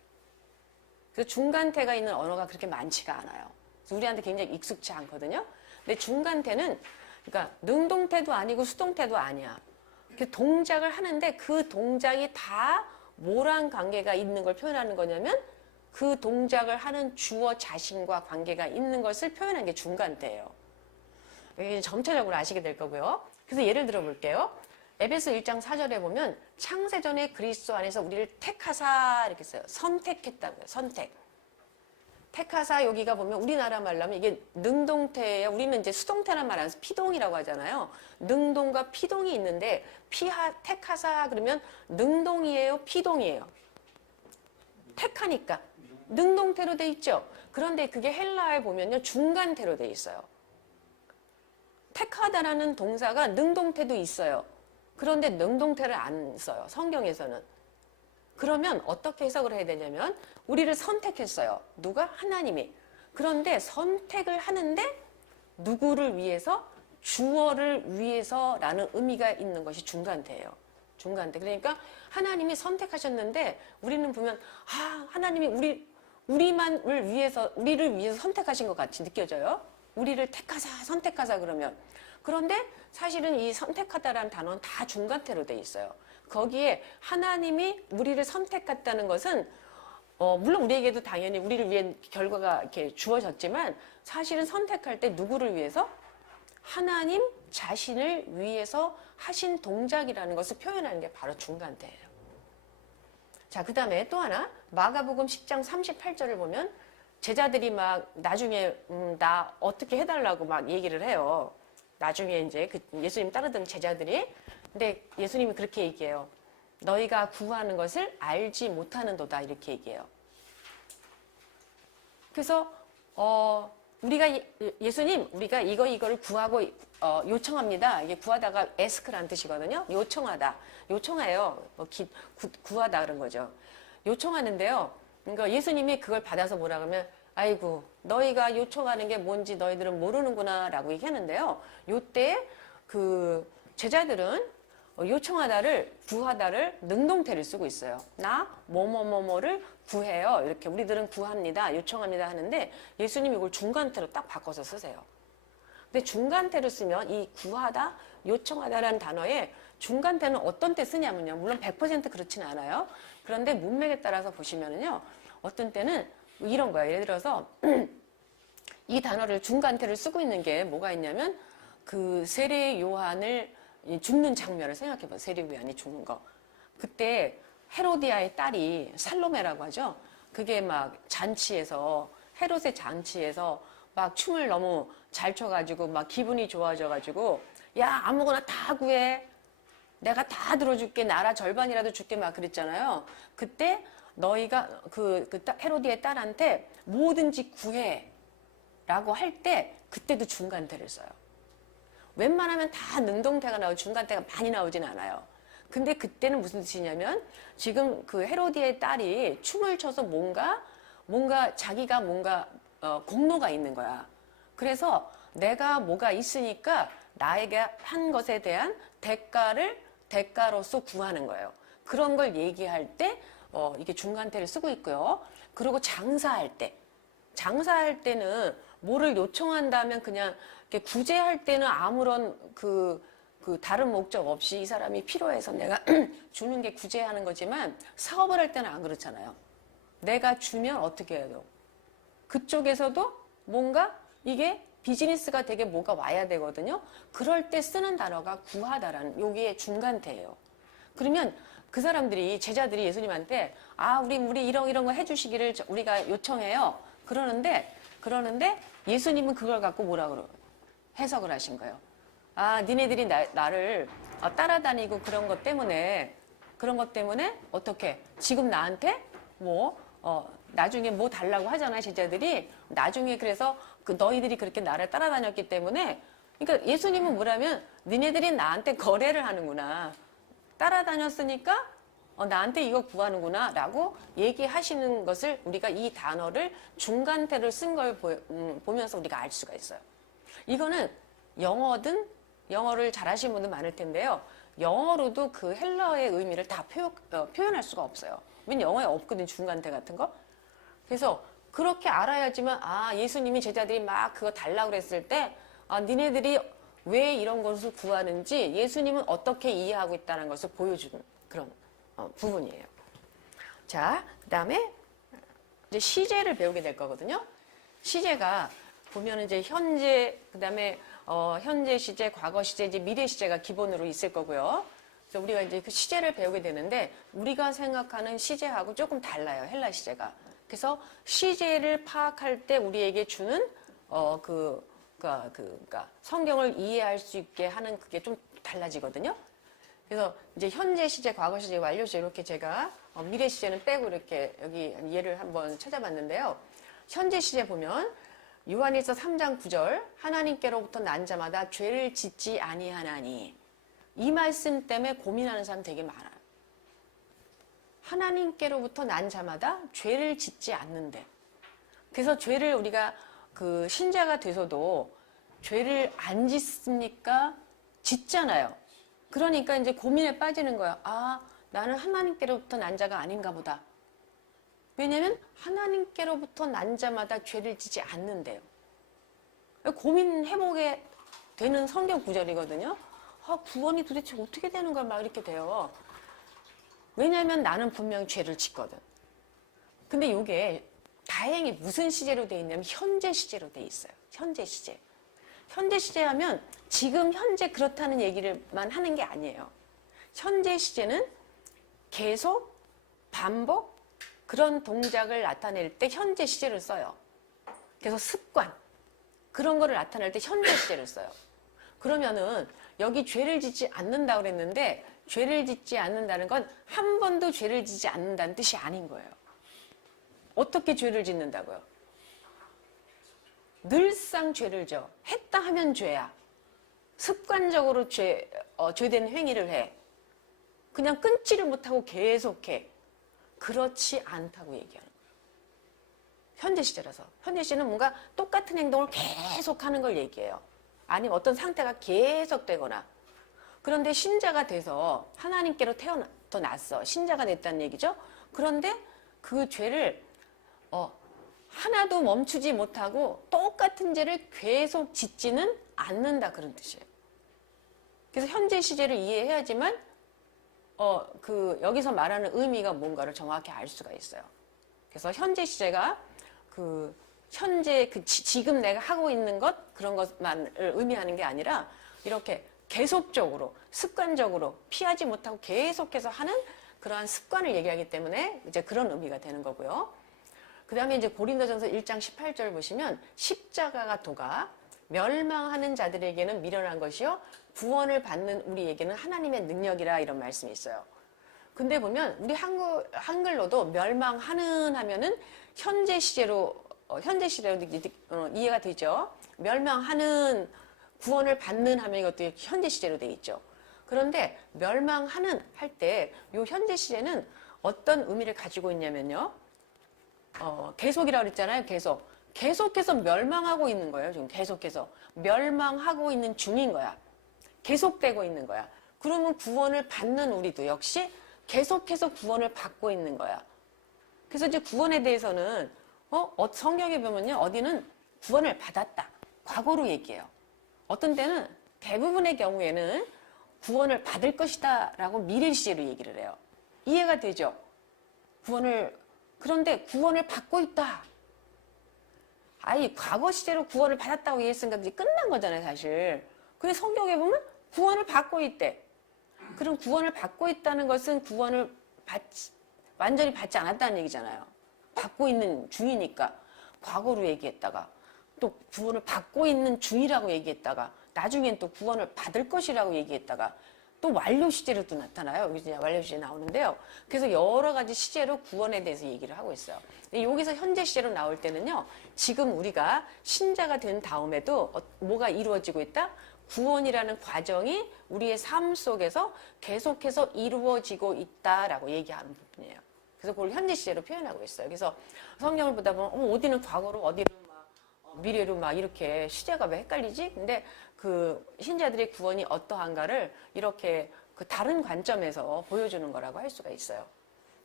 그래서 중간태가 있는 언어가 그렇게 많지가 않아요. 그래서 우리한테 굉장히 익숙치 않거든요. 근데 중간태는 그러니까 능동태도 아니고 수동태도 아니야. 그 동작을 하는데 그 동작이 다 뭐랑 관계가 있는 걸 표현하는 거냐면 그 동작을 하는 주어 자신과 관계가 있는 것을 표현한 게 중간태예요. 이게 점차적으로 아시게 될 거고요. 그래서 예를 들어 볼게요. 에베소 1장 4절에 보면 창세전에 그리스도 안에서 우리를 택하사 이렇게 써요. 선택했다고요. 선택. 택하사 여기가 보면 우리나라 말로 하면 이게 능동태예요. 우리는 이제 수동태란 말 안 해서 피동이라고 하잖아요. 능동과 피동이 있는데 택하사 그러면 능동이에요? 피동이에요? 택하니까 능동태로 돼 있죠. 그런데 그게 헬라어에 보면요. 중간태로 돼 있어요. 택하다라는 동사가 능동태도 있어요. 그런데 능동태를 안 써요. 성경에서는. 그러면 어떻게 해석을 해야 되냐면 우리를 선택했어요. 누가? 하나님이. 그런데 선택을 하는데 누구를 위해서? 주어를 위해서라는 의미가 있는 것이 중간태예요. 중간태. 그러니까 하나님이 선택하셨는데 우리는 보면 하나님이 우리를 위해서 선택하신 것 같이 느껴져요. 우리를 택하사 선택하사 그러면. 그런데 사실은 이 선택하다라는 단어는 다 중간태로 돼 있어요. 거기에 하나님이 우리를 선택했다는 것은 물론 우리에게도 당연히 우리를 위한 결과가 이렇게 주어졌지만 사실은 선택할 때 누구를 위해서? 하나님 자신을 위해서 하신 동작이라는 것을 표현하는 게 바로 중간태예요. 자, 그 다음에 또 하나 마가복음 10장 38절을 보면 제자들이 막 나중에 나 어떻게 해달라고 막 얘기를 해요. 나중에 이제 그 예수님 따르던 제자들이. 근데 예수님이 그렇게 얘기해요. 너희가 구하는 것을 알지 못하는도다 이렇게 얘기해요. 그래서 우리가 예수님 우리가 이거를 구하고 요청합니다. 이게 구하다가 에스크라는 뜻이거든요. 요청하다, 요청해요. 구하다 그런 거죠. 요청하는데요. 그러니까 예수님이 그걸 받아서 뭐라 그러면 아이고 너희가 요청하는 게 뭔지 너희들은 모르는구나라고 얘기하는데요. 요때 그 제자들은 요청하다를 구하다를 능동태를 쓰고 있어요. 나 뭐뭐뭐뭐를 구해요. 이렇게 우리들은 구합니다. 요청합니다 하는데 예수님이 이걸 중간태로 딱 바꿔서 쓰세요. 근데 중간태로 쓰면 이 구하다, 요청하다라는 단어에 중간태는 어떤 때 쓰냐면요. 물론 100% 그렇지는 않아요. 그런데 문맥에 따라서 보시면은요. 어떤 때는 이런 거예요. 예를 들어서 이 단어를 중간태를 쓰고 있는 게 뭐가 있냐면 그 세례 요한을 죽는 장면을 생각해봐요. 세례 요한이 죽는 거. 그때 헤로디아의 딸이 살로메라고 하죠. 그게 막 잔치에서 헤롯의 잔치에서 막 춤을 너무 잘 춰가지고 막 기분이 좋아져가지고 야 아무거나 다 구해. 내가 다 들어줄게. 나라 절반이라도 줄게 막 그랬잖아요. 그때 너희가 헤로디의 딸한테 뭐든지 구해 라고 할 때 그때도 중간태를 써요. 웬만하면 다 능동태가 나오고 중간태가 많이 나오진 않아요. 근데 그때는 무슨 뜻이냐면 지금 그 헤로디의 딸이 춤을 춰서 뭔가 자기가 뭔가 공로가 있는 거야. 그래서 내가 뭐가 있으니까 나에게 한 것에 대한 대가로서 구하는 거예요. 그런 걸 얘기할 때 이게 중간태를 쓰고 있고요. 그리고 장사할 때는 뭐를 요청한다면 그냥 구제할 때는 아무런 그 다른 목적 없이 이 사람이 필요해서 내가 주는 게 구제하는 거지만 사업을 할 때는 안 그렇잖아요. 내가 주면 어떻게 해요? 그쪽에서도 뭔가 이게 비즈니스가 되게 뭐가 와야 되거든요. 그럴 때 쓰는 단어가 구하다라는 여기에 중간태예요. 그러면 그 사람들이 제자들이 예수님한테 우리 이런 거 해주시기를 우리가 요청해요. 그러는데 예수님은 그걸 갖고 해석을 하신 거예요. 니네들이 나를 따라다니고 그런 것 때문에 어떻게 지금 나한테 나중에 뭐 달라고 하잖아요. 제자들이 나중에 그래서 너희들이 그렇게 나를 따라다녔기 때문에 그러니까 예수님은 뭐라면 니네들이 나한테 거래를 하는구나. 따라다녔으니까 나한테 이거 구하는구나 라고 얘기하시는 것을 우리가 이 단어를 중간태를 쓴 걸 보면서 우리가 알 수가 있어요. 이거는 영어를 잘하시는 분들 많을 텐데요. 영어로도 그 헬라어의 의미를 다 표현할 수가 없어요. 왜냐면 영어에 없거든 중간태 같은 거. 그래서 그렇게 알아야지만 예수님이 제자들이 막 그거 달라고 그랬을 때 니네들이 왜 이런 것을 구하는지 예수님은 어떻게 이해하고 있다는 것을 보여주는 그런 부분이에요. 자, 그 다음에 이제 시제를 배우게 될 거거든요. 시제가 보면 이제 현재, 그 다음에 현재 시제, 과거 시제, 이제 미래 시제가 기본으로 있을 거고요. 그래서 우리가 이제 그 시제를 배우게 되는데 우리가 생각하는 시제하고 조금 달라요. 헬라 시제가. 그래서 시제를 파악할 때 우리에게 주는 그러니까 성경을 이해할 수 있게 하는 그게 좀 달라지거든요. 그래서 이제 현재 시제, 과거 시제, 완료 시제 이렇게 제가 미래 시제는 빼고 이렇게 여기 예를 한번 찾아봤는데요. 현재 시제 보면 요한일서 3장 9절 하나님께로부터 난 자마다 죄를 짓지 아니하나니 이 말씀 때문에 고민하는 사람 되게 많아요. 하나님께로부터 난 자마다 죄를 짓지 않는데 그래서 죄를 우리가 그 신자가 돼서도 죄를 안 짓습니까? 짓잖아요. 그러니까 이제 고민에 빠지는 거야. 아, 나는 하나님께로부터 난 자가 아닌가 보다. 왜냐면 하나님께로부터 난 자마다 죄를 지지 않는데요. 고민해보게 되는 성경 구절이거든요. 아, 구원이 도대체 어떻게 되는 걸 막 이렇게 돼요. 왜냐면 나는 분명히 죄를 짓거든. 근데 이게 다행히 무슨 시제로 돼 있냐면 현재 시제로 돼 있어요. 현재 시제. 현재 시제 하면 지금 현재 그렇다는 얘기를만 하는 게 아니에요. 현재 시제는 계속, 반복, 그런 동작을 나타낼 때 현재 시제를 써요. 그래서 습관, 그런 거를 나타낼 때 현재 시제를 써요. 그러면은 여기 죄를 짓지 않는다고 그랬는데 죄를 짓지 않는다는 건 한 번도 죄를 짓지 않는다는 뜻이 아닌 거예요. 어떻게 죄를 짓는다고요? 늘상 죄를 져. 했다 하면 죄야. 습관적으로 죄된 행위를 해. 그냥 끊지를 못하고 계속해. 그렇지 않다고 얘기하는 거예요. 현재 시제라서. 현재 시제는 뭔가 똑같은 행동을 계속하는 걸 얘기해요. 아니면 어떤 상태가 계속되거나. 그런데 신자가 돼서 하나님께로 태어났어. 신자가 됐다는 얘기죠. 그런데 그 죄를 하나도 멈추지 못하고 똑같은 죄를 계속 짓지는 않는다, 그런 뜻이에요. 그래서 현재 시제를 이해해야지만 여기서 말하는 의미가 뭔가를 정확히 알 수가 있어요. 그래서 현재 시제가 현재 지금 내가 하고 있는 것, 그런 것만을 의미하는 게 아니라 이렇게 계속적으로, 습관적으로 피하지 못하고 계속해서 하는 그러한 습관을 얘기하기 때문에 이제 그런 의미가 되는 거고요. 그 다음에 이제 고린도전서 1장 18절 보시면 십자가가 도가 멸망하는 자들에게는 미련한 것이요 구원을 받는 우리에게는 하나님의 능력이라, 이런 말씀이 있어요. 근데 보면 우리 한글로도 멸망하는 하면은 현재 시제로 이해가 되죠. 멸망하는, 구원을 받는 하면 이것도 현재 시제로 되어 있죠. 그런데 멸망하는 할 때 이 현재 시제는 어떤 의미를 가지고 있냐면요. 계속이라고 그랬잖아요. 계속해서 멸망하고 있는 거예요. 지금 계속해서 멸망하고 있는 중인 거야. 계속되고 있는 거야. 그러면 구원을 받는 우리도 역시 계속해서 구원을 받고 있는 거야. 그래서 이제 구원에 대해서는 성경에 보면요, 어디는 구원을 받았다, 과거로 얘기해요. 어떤 때는, 대부분의 경우에는 구원을 받을 것이다 라고 미래 시제로 얘기를 해요. 이해가 되죠? 그런데 구원을 받고 있다. 아니, 과거 시제로 구원을 받았다고 이해했으니까 이제 끝난 거잖아요, 사실. 근데 성경에 보면 구원을 받고 있대. 그럼 구원을 받고 있다는 것은 구원을 완전히 받지 않았다는 얘기잖아요. 받고 있는 중이니까. 과거로 얘기했다가 또 구원을 받고 있는 중이라고 얘기했다가 나중엔 또 구원을 받을 것이라고 얘기했다가 또 완료 시제로 또 나타나요. 여기 이제 완료 시제 나오는데요. 그래서 여러 가지 시제로 구원에 대해서 얘기를 하고 있어요. 근데 여기서 현재 시제로 나올 때는요, 지금 우리가 신자가 된 다음에도 뭐가 이루어지고 있다? 구원이라는 과정이 우리의 삶 속에서 계속해서 이루어지고 있다라고 얘기하는 부분이에요. 그래서 그걸 현재 시제로 표현하고 있어요. 그래서 성경을 보다 보면 어디는 과거로, 어디는 미래로 막 이렇게 시제가 왜 헷갈리지? 근데 그 신자들의 구원이 어떠한가를 이렇게 그 다른 관점에서 보여주는 거라고 할 수가 있어요.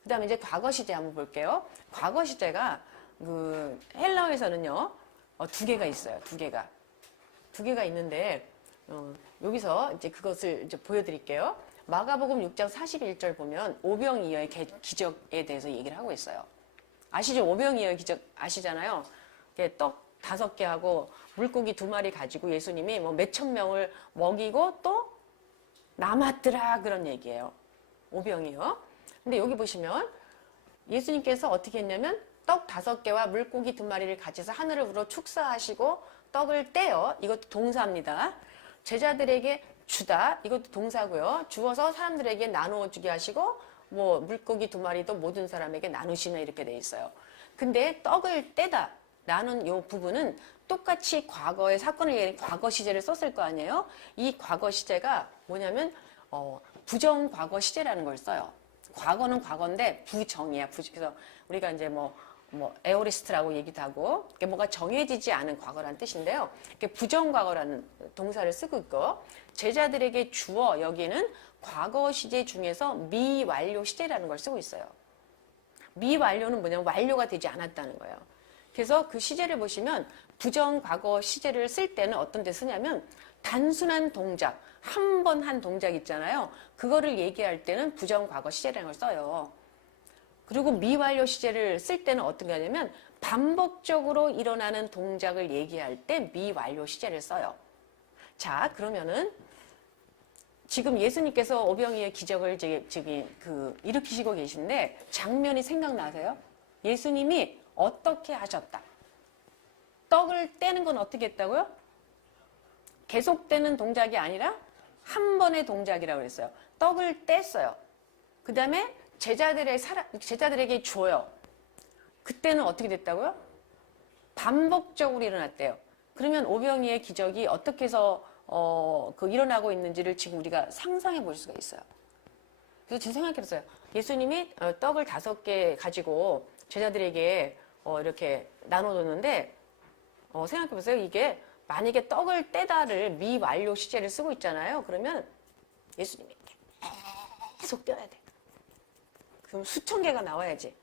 그 다음에 이제 과거 시제 한번 볼게요. 과거 시제가 그 헬라어에서는요, 두 개가 있어요. 두 개가 있는데, 여기서 이제 그것을 이제 보여드릴게요. 마가복음 6장 41절 보면 오병이어의 기적에 대해서 얘기를 하고 있어요. 아시죠? 오병이어의 기적 아시잖아요. 떡 5개 하고 물고기 2마리 가지고 예수님이 뭐 몇천 명을 먹이고 또 남았더라, 그런 얘기예요. 오병이어. 근데 여기 보시면 예수님께서 어떻게 했냐면 떡 5개와 물고기 2마리를 가져서 하늘을 우러 축사하시고 떡을 떼어, 이것도 동사입니다. 제자들에게 주다, 이것도 동사고요. 주어서 사람들에게 나누어 주게 하시고 뭐 물고기 2마리도 모든 사람에게 나누시나, 이렇게 돼 있어요. 근데 떡을 떼다 라는 이 부분은 똑같이 과거의 사건을 얘기하는 과거 시제를 썼을 거 아니에요? 이 과거 시제가 뭐냐면 부정 과거 시제라는 걸 써요. 과거는 과거인데 부정이야. 그래서 우리가 이제 뭐 뭐 에오리스트라고 얘기도 하고 이게 뭐가 정해지지 않은 과거라는 뜻인데요. 이게 부정과거라는 동사를 쓰고 있고 제자들에게 주어 여기는 과거 시제 중에서 미완료 시제라는 걸 쓰고 있어요. 미완료는 뭐냐면 완료가 되지 않았다는 거예요. 그래서 그 시제를 보시면 부정과거 시제를 쓸 때는 어떤 데 쓰냐면 단순한 동작, 한 번 한 동작 있잖아요. 그거를 얘기할 때는 부정과거 시제라는 걸 써요. 그리고 미완료 시제를 쓸 때는 어떤 게 하냐면 반복적으로 일어나는 동작을 얘기할 때 미완료 시제를 써요. 자, 그러면은 지금 예수님께서 오병이의 기적을 일으키시고 계신데 장면이 생각나세요? 예수님이 어떻게 하셨다? 떡을 떼는 건 어떻게 했다고요? 계속되는 동작이 아니라 한 번의 동작이라고 그랬어요. 떡을 뗐어요. 그 다음에 제자들에게 줘요. 그때는 어떻게 됐다고요? 반복적으로 일어났대요. 그러면 오병이의 기적이 어떻게 해서 일어나고 있는지를 지금 우리가 상상해 볼 수가 있어요. 그래서 제가 생각해봤어요. 예수님이 떡을 5개 가지고 제자들에게 이렇게 나눠줬는데 생각해보세요. 이게 만약에 떡을 떼다를 미완료 시제를 쓰고 있잖아요. 그러면 예수님이 계속 떼야 돼. 그럼 수천 개가 나와야지.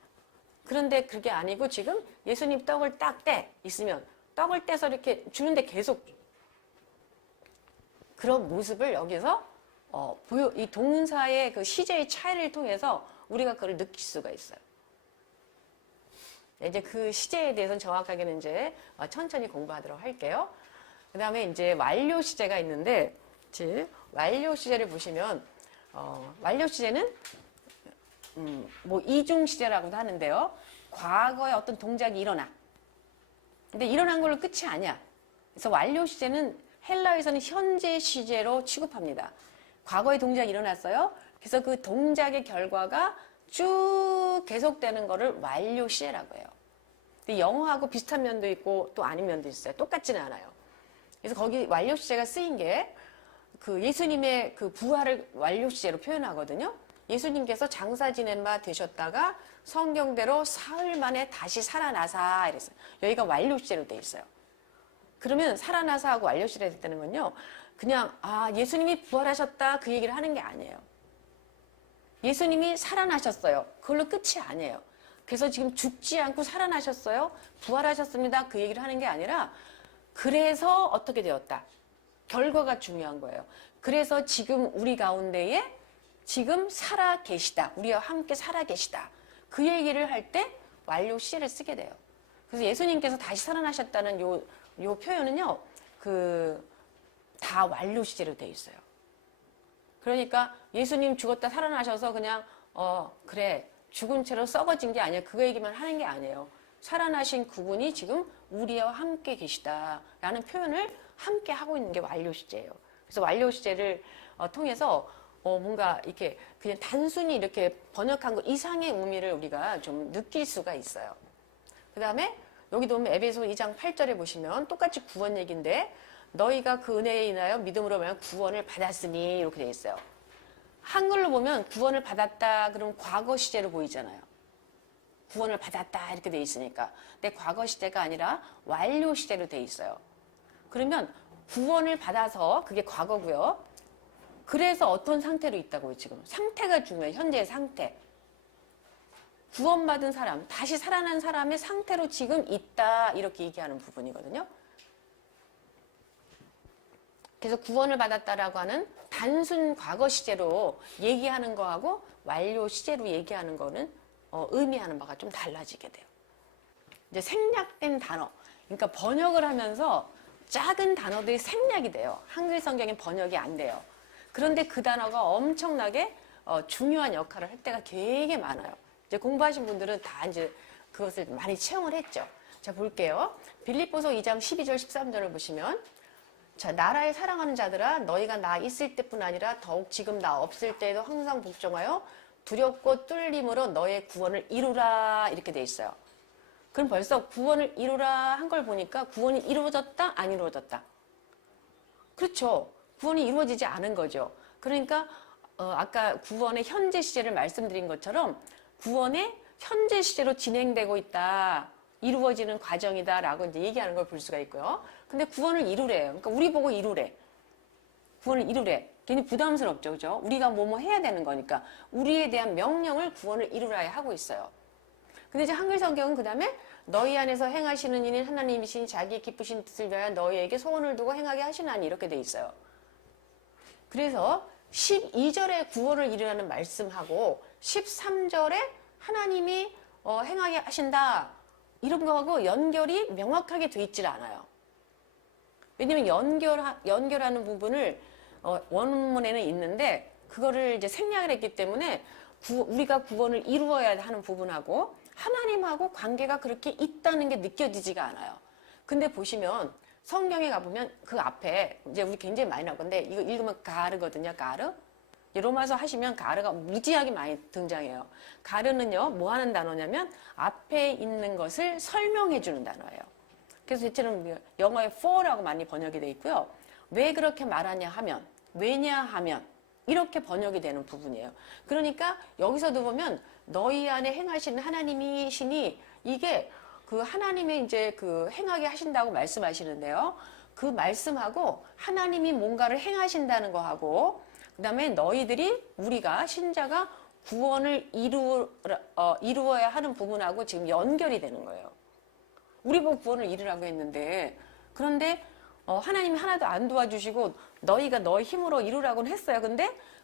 그런데 그게 아니고 지금 예수님 떡을 딱 떼 있으면 떡을 떼서 이렇게 주는데 계속 그런 모습을 여기서 이 동사의 그 시제의 차이를 통해서 우리가 그걸 느낄 수가 있어요. 이제 그 시제에 대해서는 정확하게는 이제 천천히 공부하도록 할게요. 그 다음에 이제 완료 시제가 있는데, 완료 시제를 보시면, 완료 시제는, 뭐, 이중 시제라고도 하는데요. 과거에 어떤 동작이 일어나. 근데 일어난 걸로 끝이 아니야. 그래서 완료 시제는 헬라에서는 현재 시제로 취급합니다. 과거에 동작이 일어났어요. 그래서 그 동작의 결과가 쭉 계속되는 거를 완료 시제라고 해요. 근데 영어하고 비슷한 면도 있고 또 아닌 면도 있어요. 똑같지는 않아요. 그래서 거기 완료 시제가 쓰인 게 그 예수님의 그 부활을 완료 시제로 표현하거든요. 예수님께서 장사 지낸 바 되셨다가 성경대로 사흘 만에 다시 살아나사 이랬어요. 여기가 완료 시제로 돼 있어요. 그러면 살아나사 하고 완료 시제가 됐다는 건요. 그냥 예수님이 부활하셨다 그 얘기를 하는 게 아니에요. 예수님이 살아나셨어요. 그걸로 끝이 아니에요. 그래서 지금 죽지 않고 살아나셨어요. 부활하셨습니다. 그 얘기를 하는 게 아니라 그래서 어떻게 되었다. 결과가 중요한 거예요. 그래서 지금 우리 가운데에 지금 살아 계시다. 우리와 함께 살아 계시다. 그 얘기를 할 때 완료 시제를 쓰게 돼요. 그래서 예수님께서 다시 살아나셨다는 요 표현은요. 다 완료 시제로 돼 있어요. 그러니까 예수님 죽었다 살아나셔서 그냥 그래 죽은 채로 썩어진 게 아니에요. 그 얘기만 하는 게 아니에요. 살아나신 그분이 지금 우리와 함께 계시다라는 표현을 함께 하고 있는 게 완료 시제예요. 그래서 완료 시제를 통해서 뭔가 이렇게 그냥 단순히 이렇게 번역한 것 이상의 의미를 우리가 좀 느낄 수가 있어요. 그 다음에 여기도 보면 에베소 2장 8절에 보시면 똑같이 구원 얘기인데 너희가 그 은혜에 인하여 믿음으로 말하면 구원을 받았으니 이렇게 되어 있어요. 한글로 보면 구원을 받았다 그러면 과거 시제로 보이잖아요. 구원을 받았다 이렇게 되어 있으니까. 근데 과거 시제가 아니라 완료 시제로 되어 있어요. 그러면 구원을 받아서 그게 과거고요. 그래서 어떤 상태로 있다고요 지금. 상태가 중요해요. 현재의 상태. 구원받은 사람, 다시 살아난 사람의 상태로 지금 있다 이렇게 얘기하는 부분이거든요. 그래서 구원을 받았다라고 하는 단순 과거 시제로 얘기하는 거하고 완료 시제로 얘기하는 거는 의미하는 바가 좀 달라지게 돼요. 이제 생략된 단어, 그러니까 번역을 하면서 작은 단어들이 생략이 돼요. 한글 성경엔 번역이 안 돼요. 그런데 그 단어가 엄청나게 중요한 역할을 할 때가 되게 많아요. 이제 공부하신 분들은 다 이제 그것을 많이 체험을 했죠. 자, 볼게요. 빌립보서 2장 12절 13절을 보시면 자, 나라에 사랑하는 자들아 너희가 나 있을 때뿐 아니라 더욱 지금 나 없을 때에도 항상 복종하여 두렵고 뚫림으로 너의 구원을 이루라 이렇게 돼 있어요. 그럼 벌써 구원을 이루라 한 걸 보니까 구원이 이루어졌다 안 이루어졌다? 그렇죠. 구원이 이루어지지 않은 거죠. 그러니까 아까 구원의 현재 시제를 말씀드린 것처럼 구원의 현재 시제로 진행되고 있다. 이루어지는 과정이다라고 이제 얘기하는 걸 볼 수가 있고요. 근데 구원을 이루래요. 그러니까 우리 보고 이루래. 구원을 이루래. 괜히 부담스럽죠. 그죠? 우리가 뭐뭐 해야 되는 거니까. 우리에 대한 명령을 구원을 이루라야 하고 있어요. 근데 이제 한글 성경은 그 다음에 너희 안에서 행하시는 이는 하나님이신 자기 기쁘신 뜻을 위하여 너희에게 소원을 두고 행하게 하시나니 이렇게 돼 있어요. 그래서 12절에 구원을 이루라는 말씀하고 13절에 하나님이 행하게 하신다. 이런 거하고 연결이 명확하게 돼 있질 않아요. 왜냐면 연결하는 부분을 원문에는 있는데 그거를 이제 생략을 했기 때문에 우리가 구원을 이루어야 하는 부분하고 하나님하고 관계가 그렇게 있다는 게 느껴지지가 않아요. 근데 보시면 성경에 가보면 그 앞에 이제 우리 굉장히 많이 나올 건데 이거 읽으면 가르거든요. 가르. 로마서 하시면 가르가 무지하게 많이 등장해요. 가르는요, 뭐 하는 단어냐면 앞에 있는 것을 설명해 주는 단어예요. 그래서 대체로 영어에 for라고 많이 번역이 돼 있고요. 왜 그렇게 말하냐 하면, 왜냐하면 이렇게 번역이 되는 부분이에요. 그러니까 여기서도 보면 너희 안에 행하시는 하나님이시니 이게 그 하나님이 이제 그 행하게 하신다고 말씀하시는데요. 그 말씀하고 하나님이 뭔가를 행하신다는 거하고 그 다음에 너희들이 우리가 신자가 구원을 이루어야 하는 부분하고 지금 연결이 되는 거예요. 우리 보고 구원을 이루라고 했는데 그런데 하나님이 하나도 안 도와주시고 너희가 너희 힘으로 이루라고는 했어요.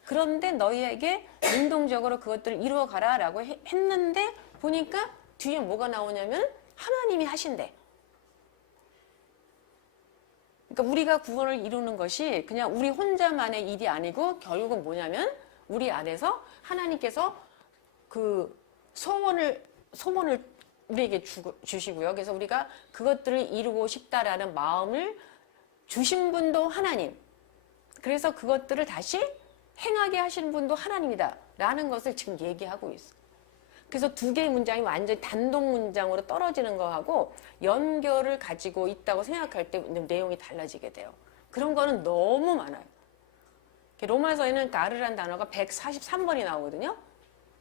그런데 너희에게 능동적으로 그것들을 이루어 가라라고 했는데 보니까 뒤에 뭐가 나오냐면 하나님이 하신대. 그러니까 우리가 구원을 이루는 것이 그냥 우리 혼자만의 일이 아니고 결국은 뭐냐면 우리 안에서 하나님께서 그 소원을 우리에게 주시고요. 그래서 우리가 그것들을 이루고 싶다라는 마음을 주신 분도 하나님. 그래서 그것들을 다시 행하게 하시는 분도 하나님이다. 라는 것을 지금 얘기하고 있어. 그래서 두 개의 문장이 완전히 단독 문장으로 떨어지는 거하고 연결을 가지고 있다고 생각할 때 내용이 달라지게 돼요. 그런 거는 너무 많아요. 로마서에는 가르란 단어가 143번이 나오거든요.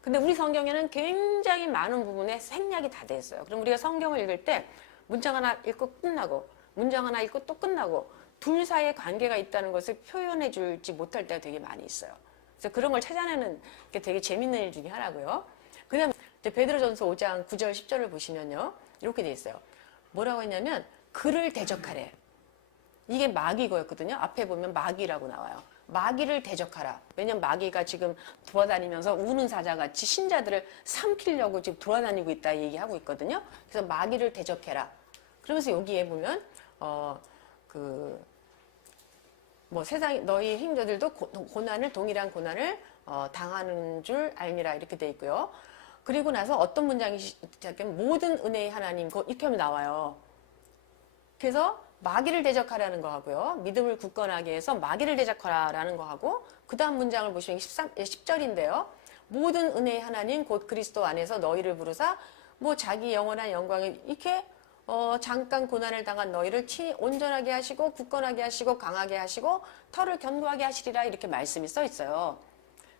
근데 우리 성경에는 굉장히 많은 부분에 생략이 다 돼 있어요. 그럼 우리가 성경을 읽을 때 문장 하나 읽고 끝나고 문장 하나 읽고 또 끝나고 둘 사이에 관계가 있다는 것을 표현해 줄지 못할 때가 되게 많이 있어요. 그래서 그런 걸 찾아내는 게 되게 재밌는 일 중에 하나고요. 그 다음에 베드로전서 5장 9절 10절을 보시면요. 이렇게 돼 있어요. 뭐라고 했냐면 그를 대적하래. 이게 마귀거였거든요. 앞에 보면 마귀라고 나와요. 마귀를 대적하라. 왜냐면 마귀가 지금 돌아다니면서 우는 사자같이 신자들을 삼키려고 지금 돌아다니고 있다 얘기하고 있거든요. 그래서 마귀를 대적해라. 그러면서 여기에 보면 세상 너희 힘들도 고난을 동일한 고난을 당하는 줄 알미라 이렇게 돼 있고요. 그리고 나서 어떤 문장이 시작하면 모든 은혜의 하나님 이렇게 하면 나와요. 그래서 마귀를 대적하라는 거 하고요. 믿음을 굳건하게 해서 마귀를 대적하라는 거 하고 그 다음 문장을 보시면 10절인데요. 모든 은혜의 하나님 곧 그리스도 안에서 너희를 부르사 자기 영원한 영광을 이렇게 잠깐 고난을 당한 너희를 친히 온전하게 하시고 굳건하게 하시고 강하게 하시고 털을 견고하게 하시리라 이렇게 말씀이 써 있어요.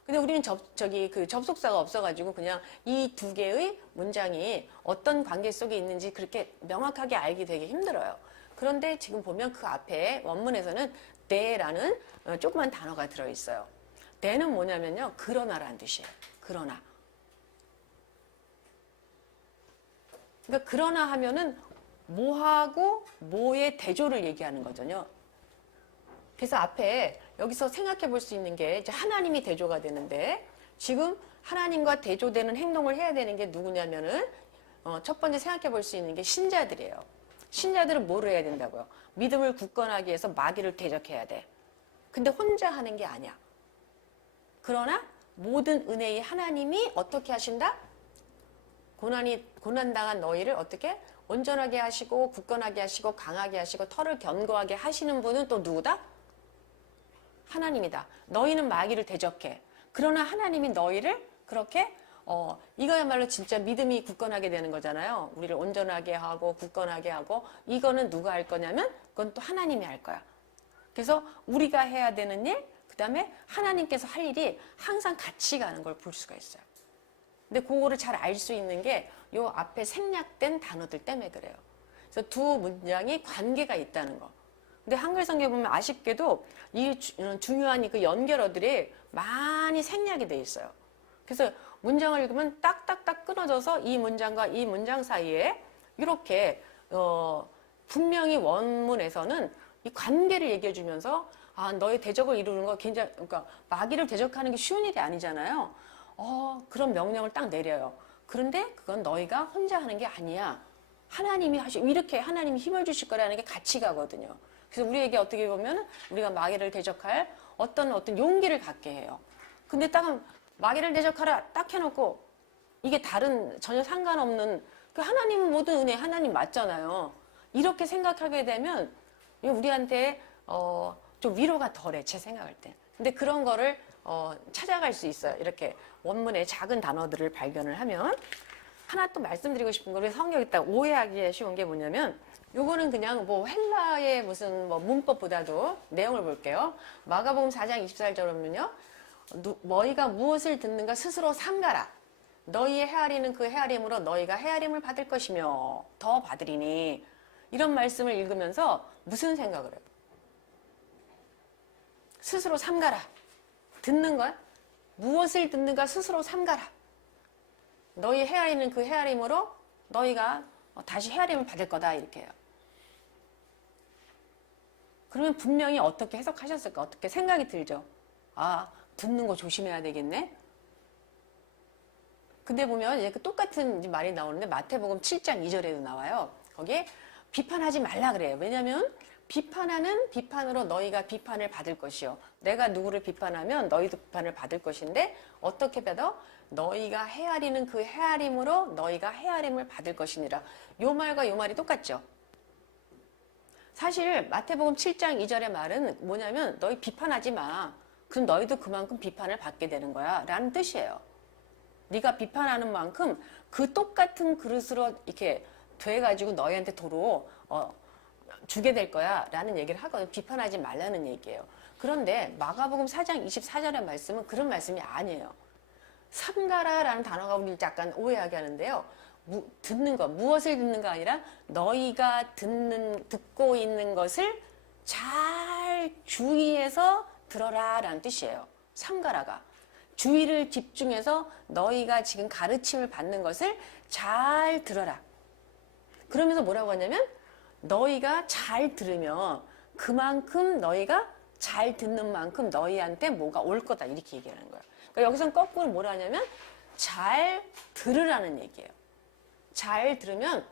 근데 우리는 접속사가 없어가지고 그냥 이 두 개의 문장이 어떤 관계 속에 있는지 그렇게 명확하게 알기 되게 힘들어요. 그런데 지금 보면 그 앞에 원문에서는 네라는 조그만 단어가 들어있어요. 네는 뭐냐면요. 그러나라는 뜻이에요. 그러나. 그러니까 그러나 하면은 뭐하고 뭐의 대조를 얘기하는 거잖아요. 그래서 앞에 여기서 생각해 볼 수 있는 게 이제 하나님이 대조가 되는데 지금 하나님과 대조되는 행동을 해야 되는 게 누구냐면은 첫 번째 생각해 볼 수 있는 게 신자들이에요. 신자들은 뭐를 해야 된다고요? 믿음을 굳건하게 해서 마귀를 대적해야 돼. 근데 혼자 하는 게 아니야. 그러나 모든 은혜의 하나님이 어떻게 하신다? 고난당한 너희를 어떻게? 온전하게 하시고 굳건하게 하시고 강하게 하시고 털을 견고하게 하시는 분은 또 누구다? 하나님이다. 너희는 마귀를 대적해. 그러나 하나님이 너희를 그렇게 이거야말로 진짜 믿음이 굳건하게 되는 거잖아요. 우리를 온전하게 하고 굳건하게 하고 이거는 누가 할 거냐면 그건 또 하나님이 할 거야. 그래서 우리가 해야 되는 일, 그 다음에 하나님께서 할 일이 항상 같이 가는 걸 볼 수가 있어요. 근데 그거를 잘 알 수 있는 게 요 앞에 생략된 단어들 때문에 그래요. 그래서 두 문장이 관계가 있다는 거. 근데 한글 성경 보면 아쉽게도 이 중요한 그 연결어들이 많이 생략이 돼 있어요. 그래서 문장을 읽으면 딱딱딱 끊어져서 이 문장과 이 문장 사이에 이렇게 분명히 원문에서는 이 관계를 얘기해 주면서 아, 너의 대적을 이루는 거 굉장히, 그러니까 마귀를 대적하는 게 쉬운 일이 아니잖아요. 그런 명령을 딱 내려요. 그런데 그건 너희가 혼자 하는 게 아니야. 하나님이 이렇게 하나님이 힘을 주실 거라는 게 같이 가거든요. 그래서 우리에게 어떻게 보면 우리가 마귀를 대적할 어떤 용기를 갖게 해요. 근데 딱 마귀를 대적하라 딱 해놓고 이게 다른 전혀 상관없는 그 하나님은 모든 은혜 하나님 맞잖아요. 이렇게 생각하게 되면 우리한테 좀 위로가 덜해 제 생각할 때. 근데 그런 거를 찾아갈 수 있어요. 이렇게 원문의 작은 단어들을 발견을 하면 하나 또 말씀드리고 싶은 거 우리 성경이 딱 오해하기 쉬운 게 뭐냐면 요거는 그냥 뭐 헬라의 무슨 뭐 문법보다도 내용을 볼게요. 마가복음 4장 24절 보면요. 너희가 무엇을 듣는가 스스로 삼가라. 너희의 헤아리는 그 헤아림으로 너희가 헤아림을 받을 것이며 더 받으리니. 이런 말씀을 읽으면서 무슨 생각을 해요? 스스로 삼가라. 듣는 거야? 무엇을 듣는가 스스로 삼가라. 너희 헤아리는 그 헤아림으로 너희가 다시 헤아림을 받을 거다 이렇게 해요. 그러면 분명히 어떻게 해석하셨을까? 어떻게 생각이 들죠? 아, 듣는 거 조심해야 되겠네? 근데 보면 이제 그 똑같은 말이 나오는데 마태복음 7장 2절에도 나와요. 거기에 비판하지 말라 그래요. 왜냐하면 비판하는 비판으로 너희가 비판을 받을 것이요. 내가 누구를 비판하면 너희도 비판을 받을 것인데 어떻게 받아? 너희가 헤아리는 그 헤아림으로 너희가 헤아림을 받을 것이니라. 요 말과 요 말이 똑같죠. 사실 마태복음 7장 2절의 말은 뭐냐면 너희 비판하지 마. 그럼 너희도 그만큼 비판을 받게 되는 거야 라는 뜻이에요. 네가 비판하는 만큼 그 똑같은 그릇으로 이렇게 돼가지고 너희한테 도로 주게 될 거야 라는 얘기를 하거든요. 비판하지 말라는 얘기예요. 그런데 마가복음 4장 24절의 말씀은 그런 말씀이 아니에요. 삼가라라는 단어가 우리를 약간 오해하게 하는데요. 듣는 것, 무엇을 듣는가 아니라 너희가 듣고 있는 것을 잘 주의해서 들어라 라는 뜻이에요. 삼가라가. 주의를 집중해서 너희가 지금 가르침을 받는 것을 잘 들어라. 그러면서 뭐라고 하냐면 너희가 잘 들으면 그만큼 너희가 잘 듣는 만큼 너희한테 뭐가 올 거다 이렇게 얘기하는 거예요. 그러니까 여기서는 거꾸로 뭐라 하냐면 잘 들으라는 얘기예요. 잘 들으면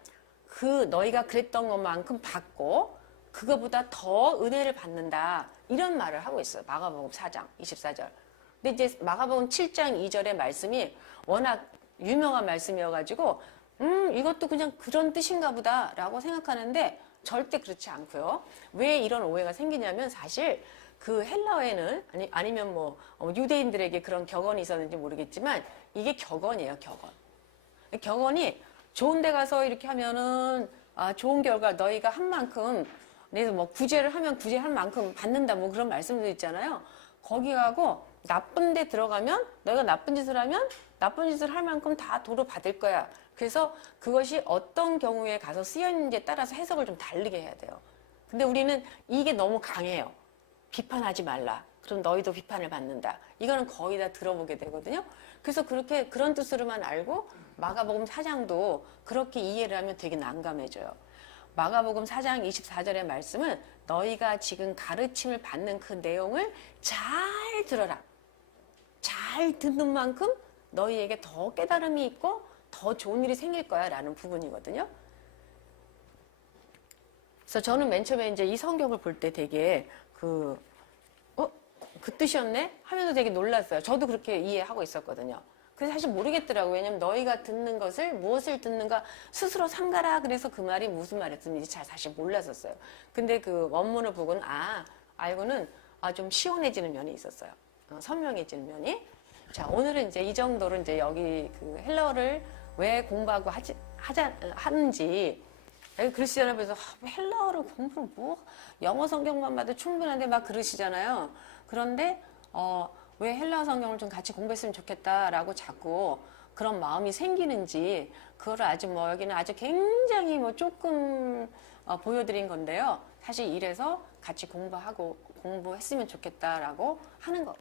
그 너희가 그랬던 것만큼 받고 그거보다 더 은혜를 받는다 이런 말을 하고 있어요. 마가복음 4장 24절. 근데 이제 마가복음 7장 2절의 말씀이 워낙 유명한 말씀이어가지고 이것도 그냥 그런 뜻인가 보다라고 생각하는데 절대 그렇지 않고요. 왜 이런 오해가 생기냐면 사실 그 헬라어에는 아니면 뭐 유대인들에게 그런 격언이 있었는지 모르겠지만 이게 격언이에요. 격언. 격언이 좋은 데 가서 이렇게 하면은 좋은 결과 너희가 한 만큼 그래서 뭐 구제를 하면 구제할 만큼 받는다 뭐 그런 말씀도 있잖아요. 거기 가고 나쁜 데 들어가면 너희가 나쁜 짓을 하면 나쁜 짓을 할 만큼 다 도로 받을 거야. 그래서 그것이 어떤 경우에 가서 쓰여있는지에 따라서 해석을 좀 다르게 해야 돼요. 근데 우리는 이게 너무 강해요. 비판하지 말라. 그럼 너희도 비판을 받는다. 이거는 거의 다 들어보게 되거든요. 그래서 그런 뜻으로만 알고 마가복음 4장도 그렇게 이해를 하면 되게 난감해져요. 마가복음 4장 24절의 말씀은 너희가 지금 가르침을 받는 그 내용을 잘 들어라. 잘 듣는 만큼 너희에게 더 깨달음이 있고 더 좋은 일이 생길 거야 라는 부분이거든요. 그래서 저는 맨 처음에 이제 이 성경을 볼 때 되게 그 뜻이었네? 하면서 되게 놀랐어요. 저도 그렇게 이해하고 있었거든요. 그래서 사실 모르겠더라고요. 왜냐면 너희가 듣는 것을 무엇을 듣는가 스스로 삼가라. 그래서 그 말이 무슨 말이었는지 잘 사실 몰랐었어요. 근데 그 원문을 보고는 알고는 좀 시원해지는 면이 있었어요. 선명해지는 면이. 자, 오늘은 이제 이 정도로 이제 여기 그 헬라어를 왜 공부하고 하는지 그러시잖아요. 그래서 헬라어를 공부를 영어 성경만 봐도 충분한데 막 그러시잖아요. 그런데 왜 헬라어 성경을 좀 같이 공부했으면 좋겠다라고 자꾸 그런 마음이 생기는지 그거를 아주 뭐 여기는 아주 굉장히 뭐 조금 보여드린 건데요. 사실 이래서 같이 공부했으면 좋겠다라고 하는 거.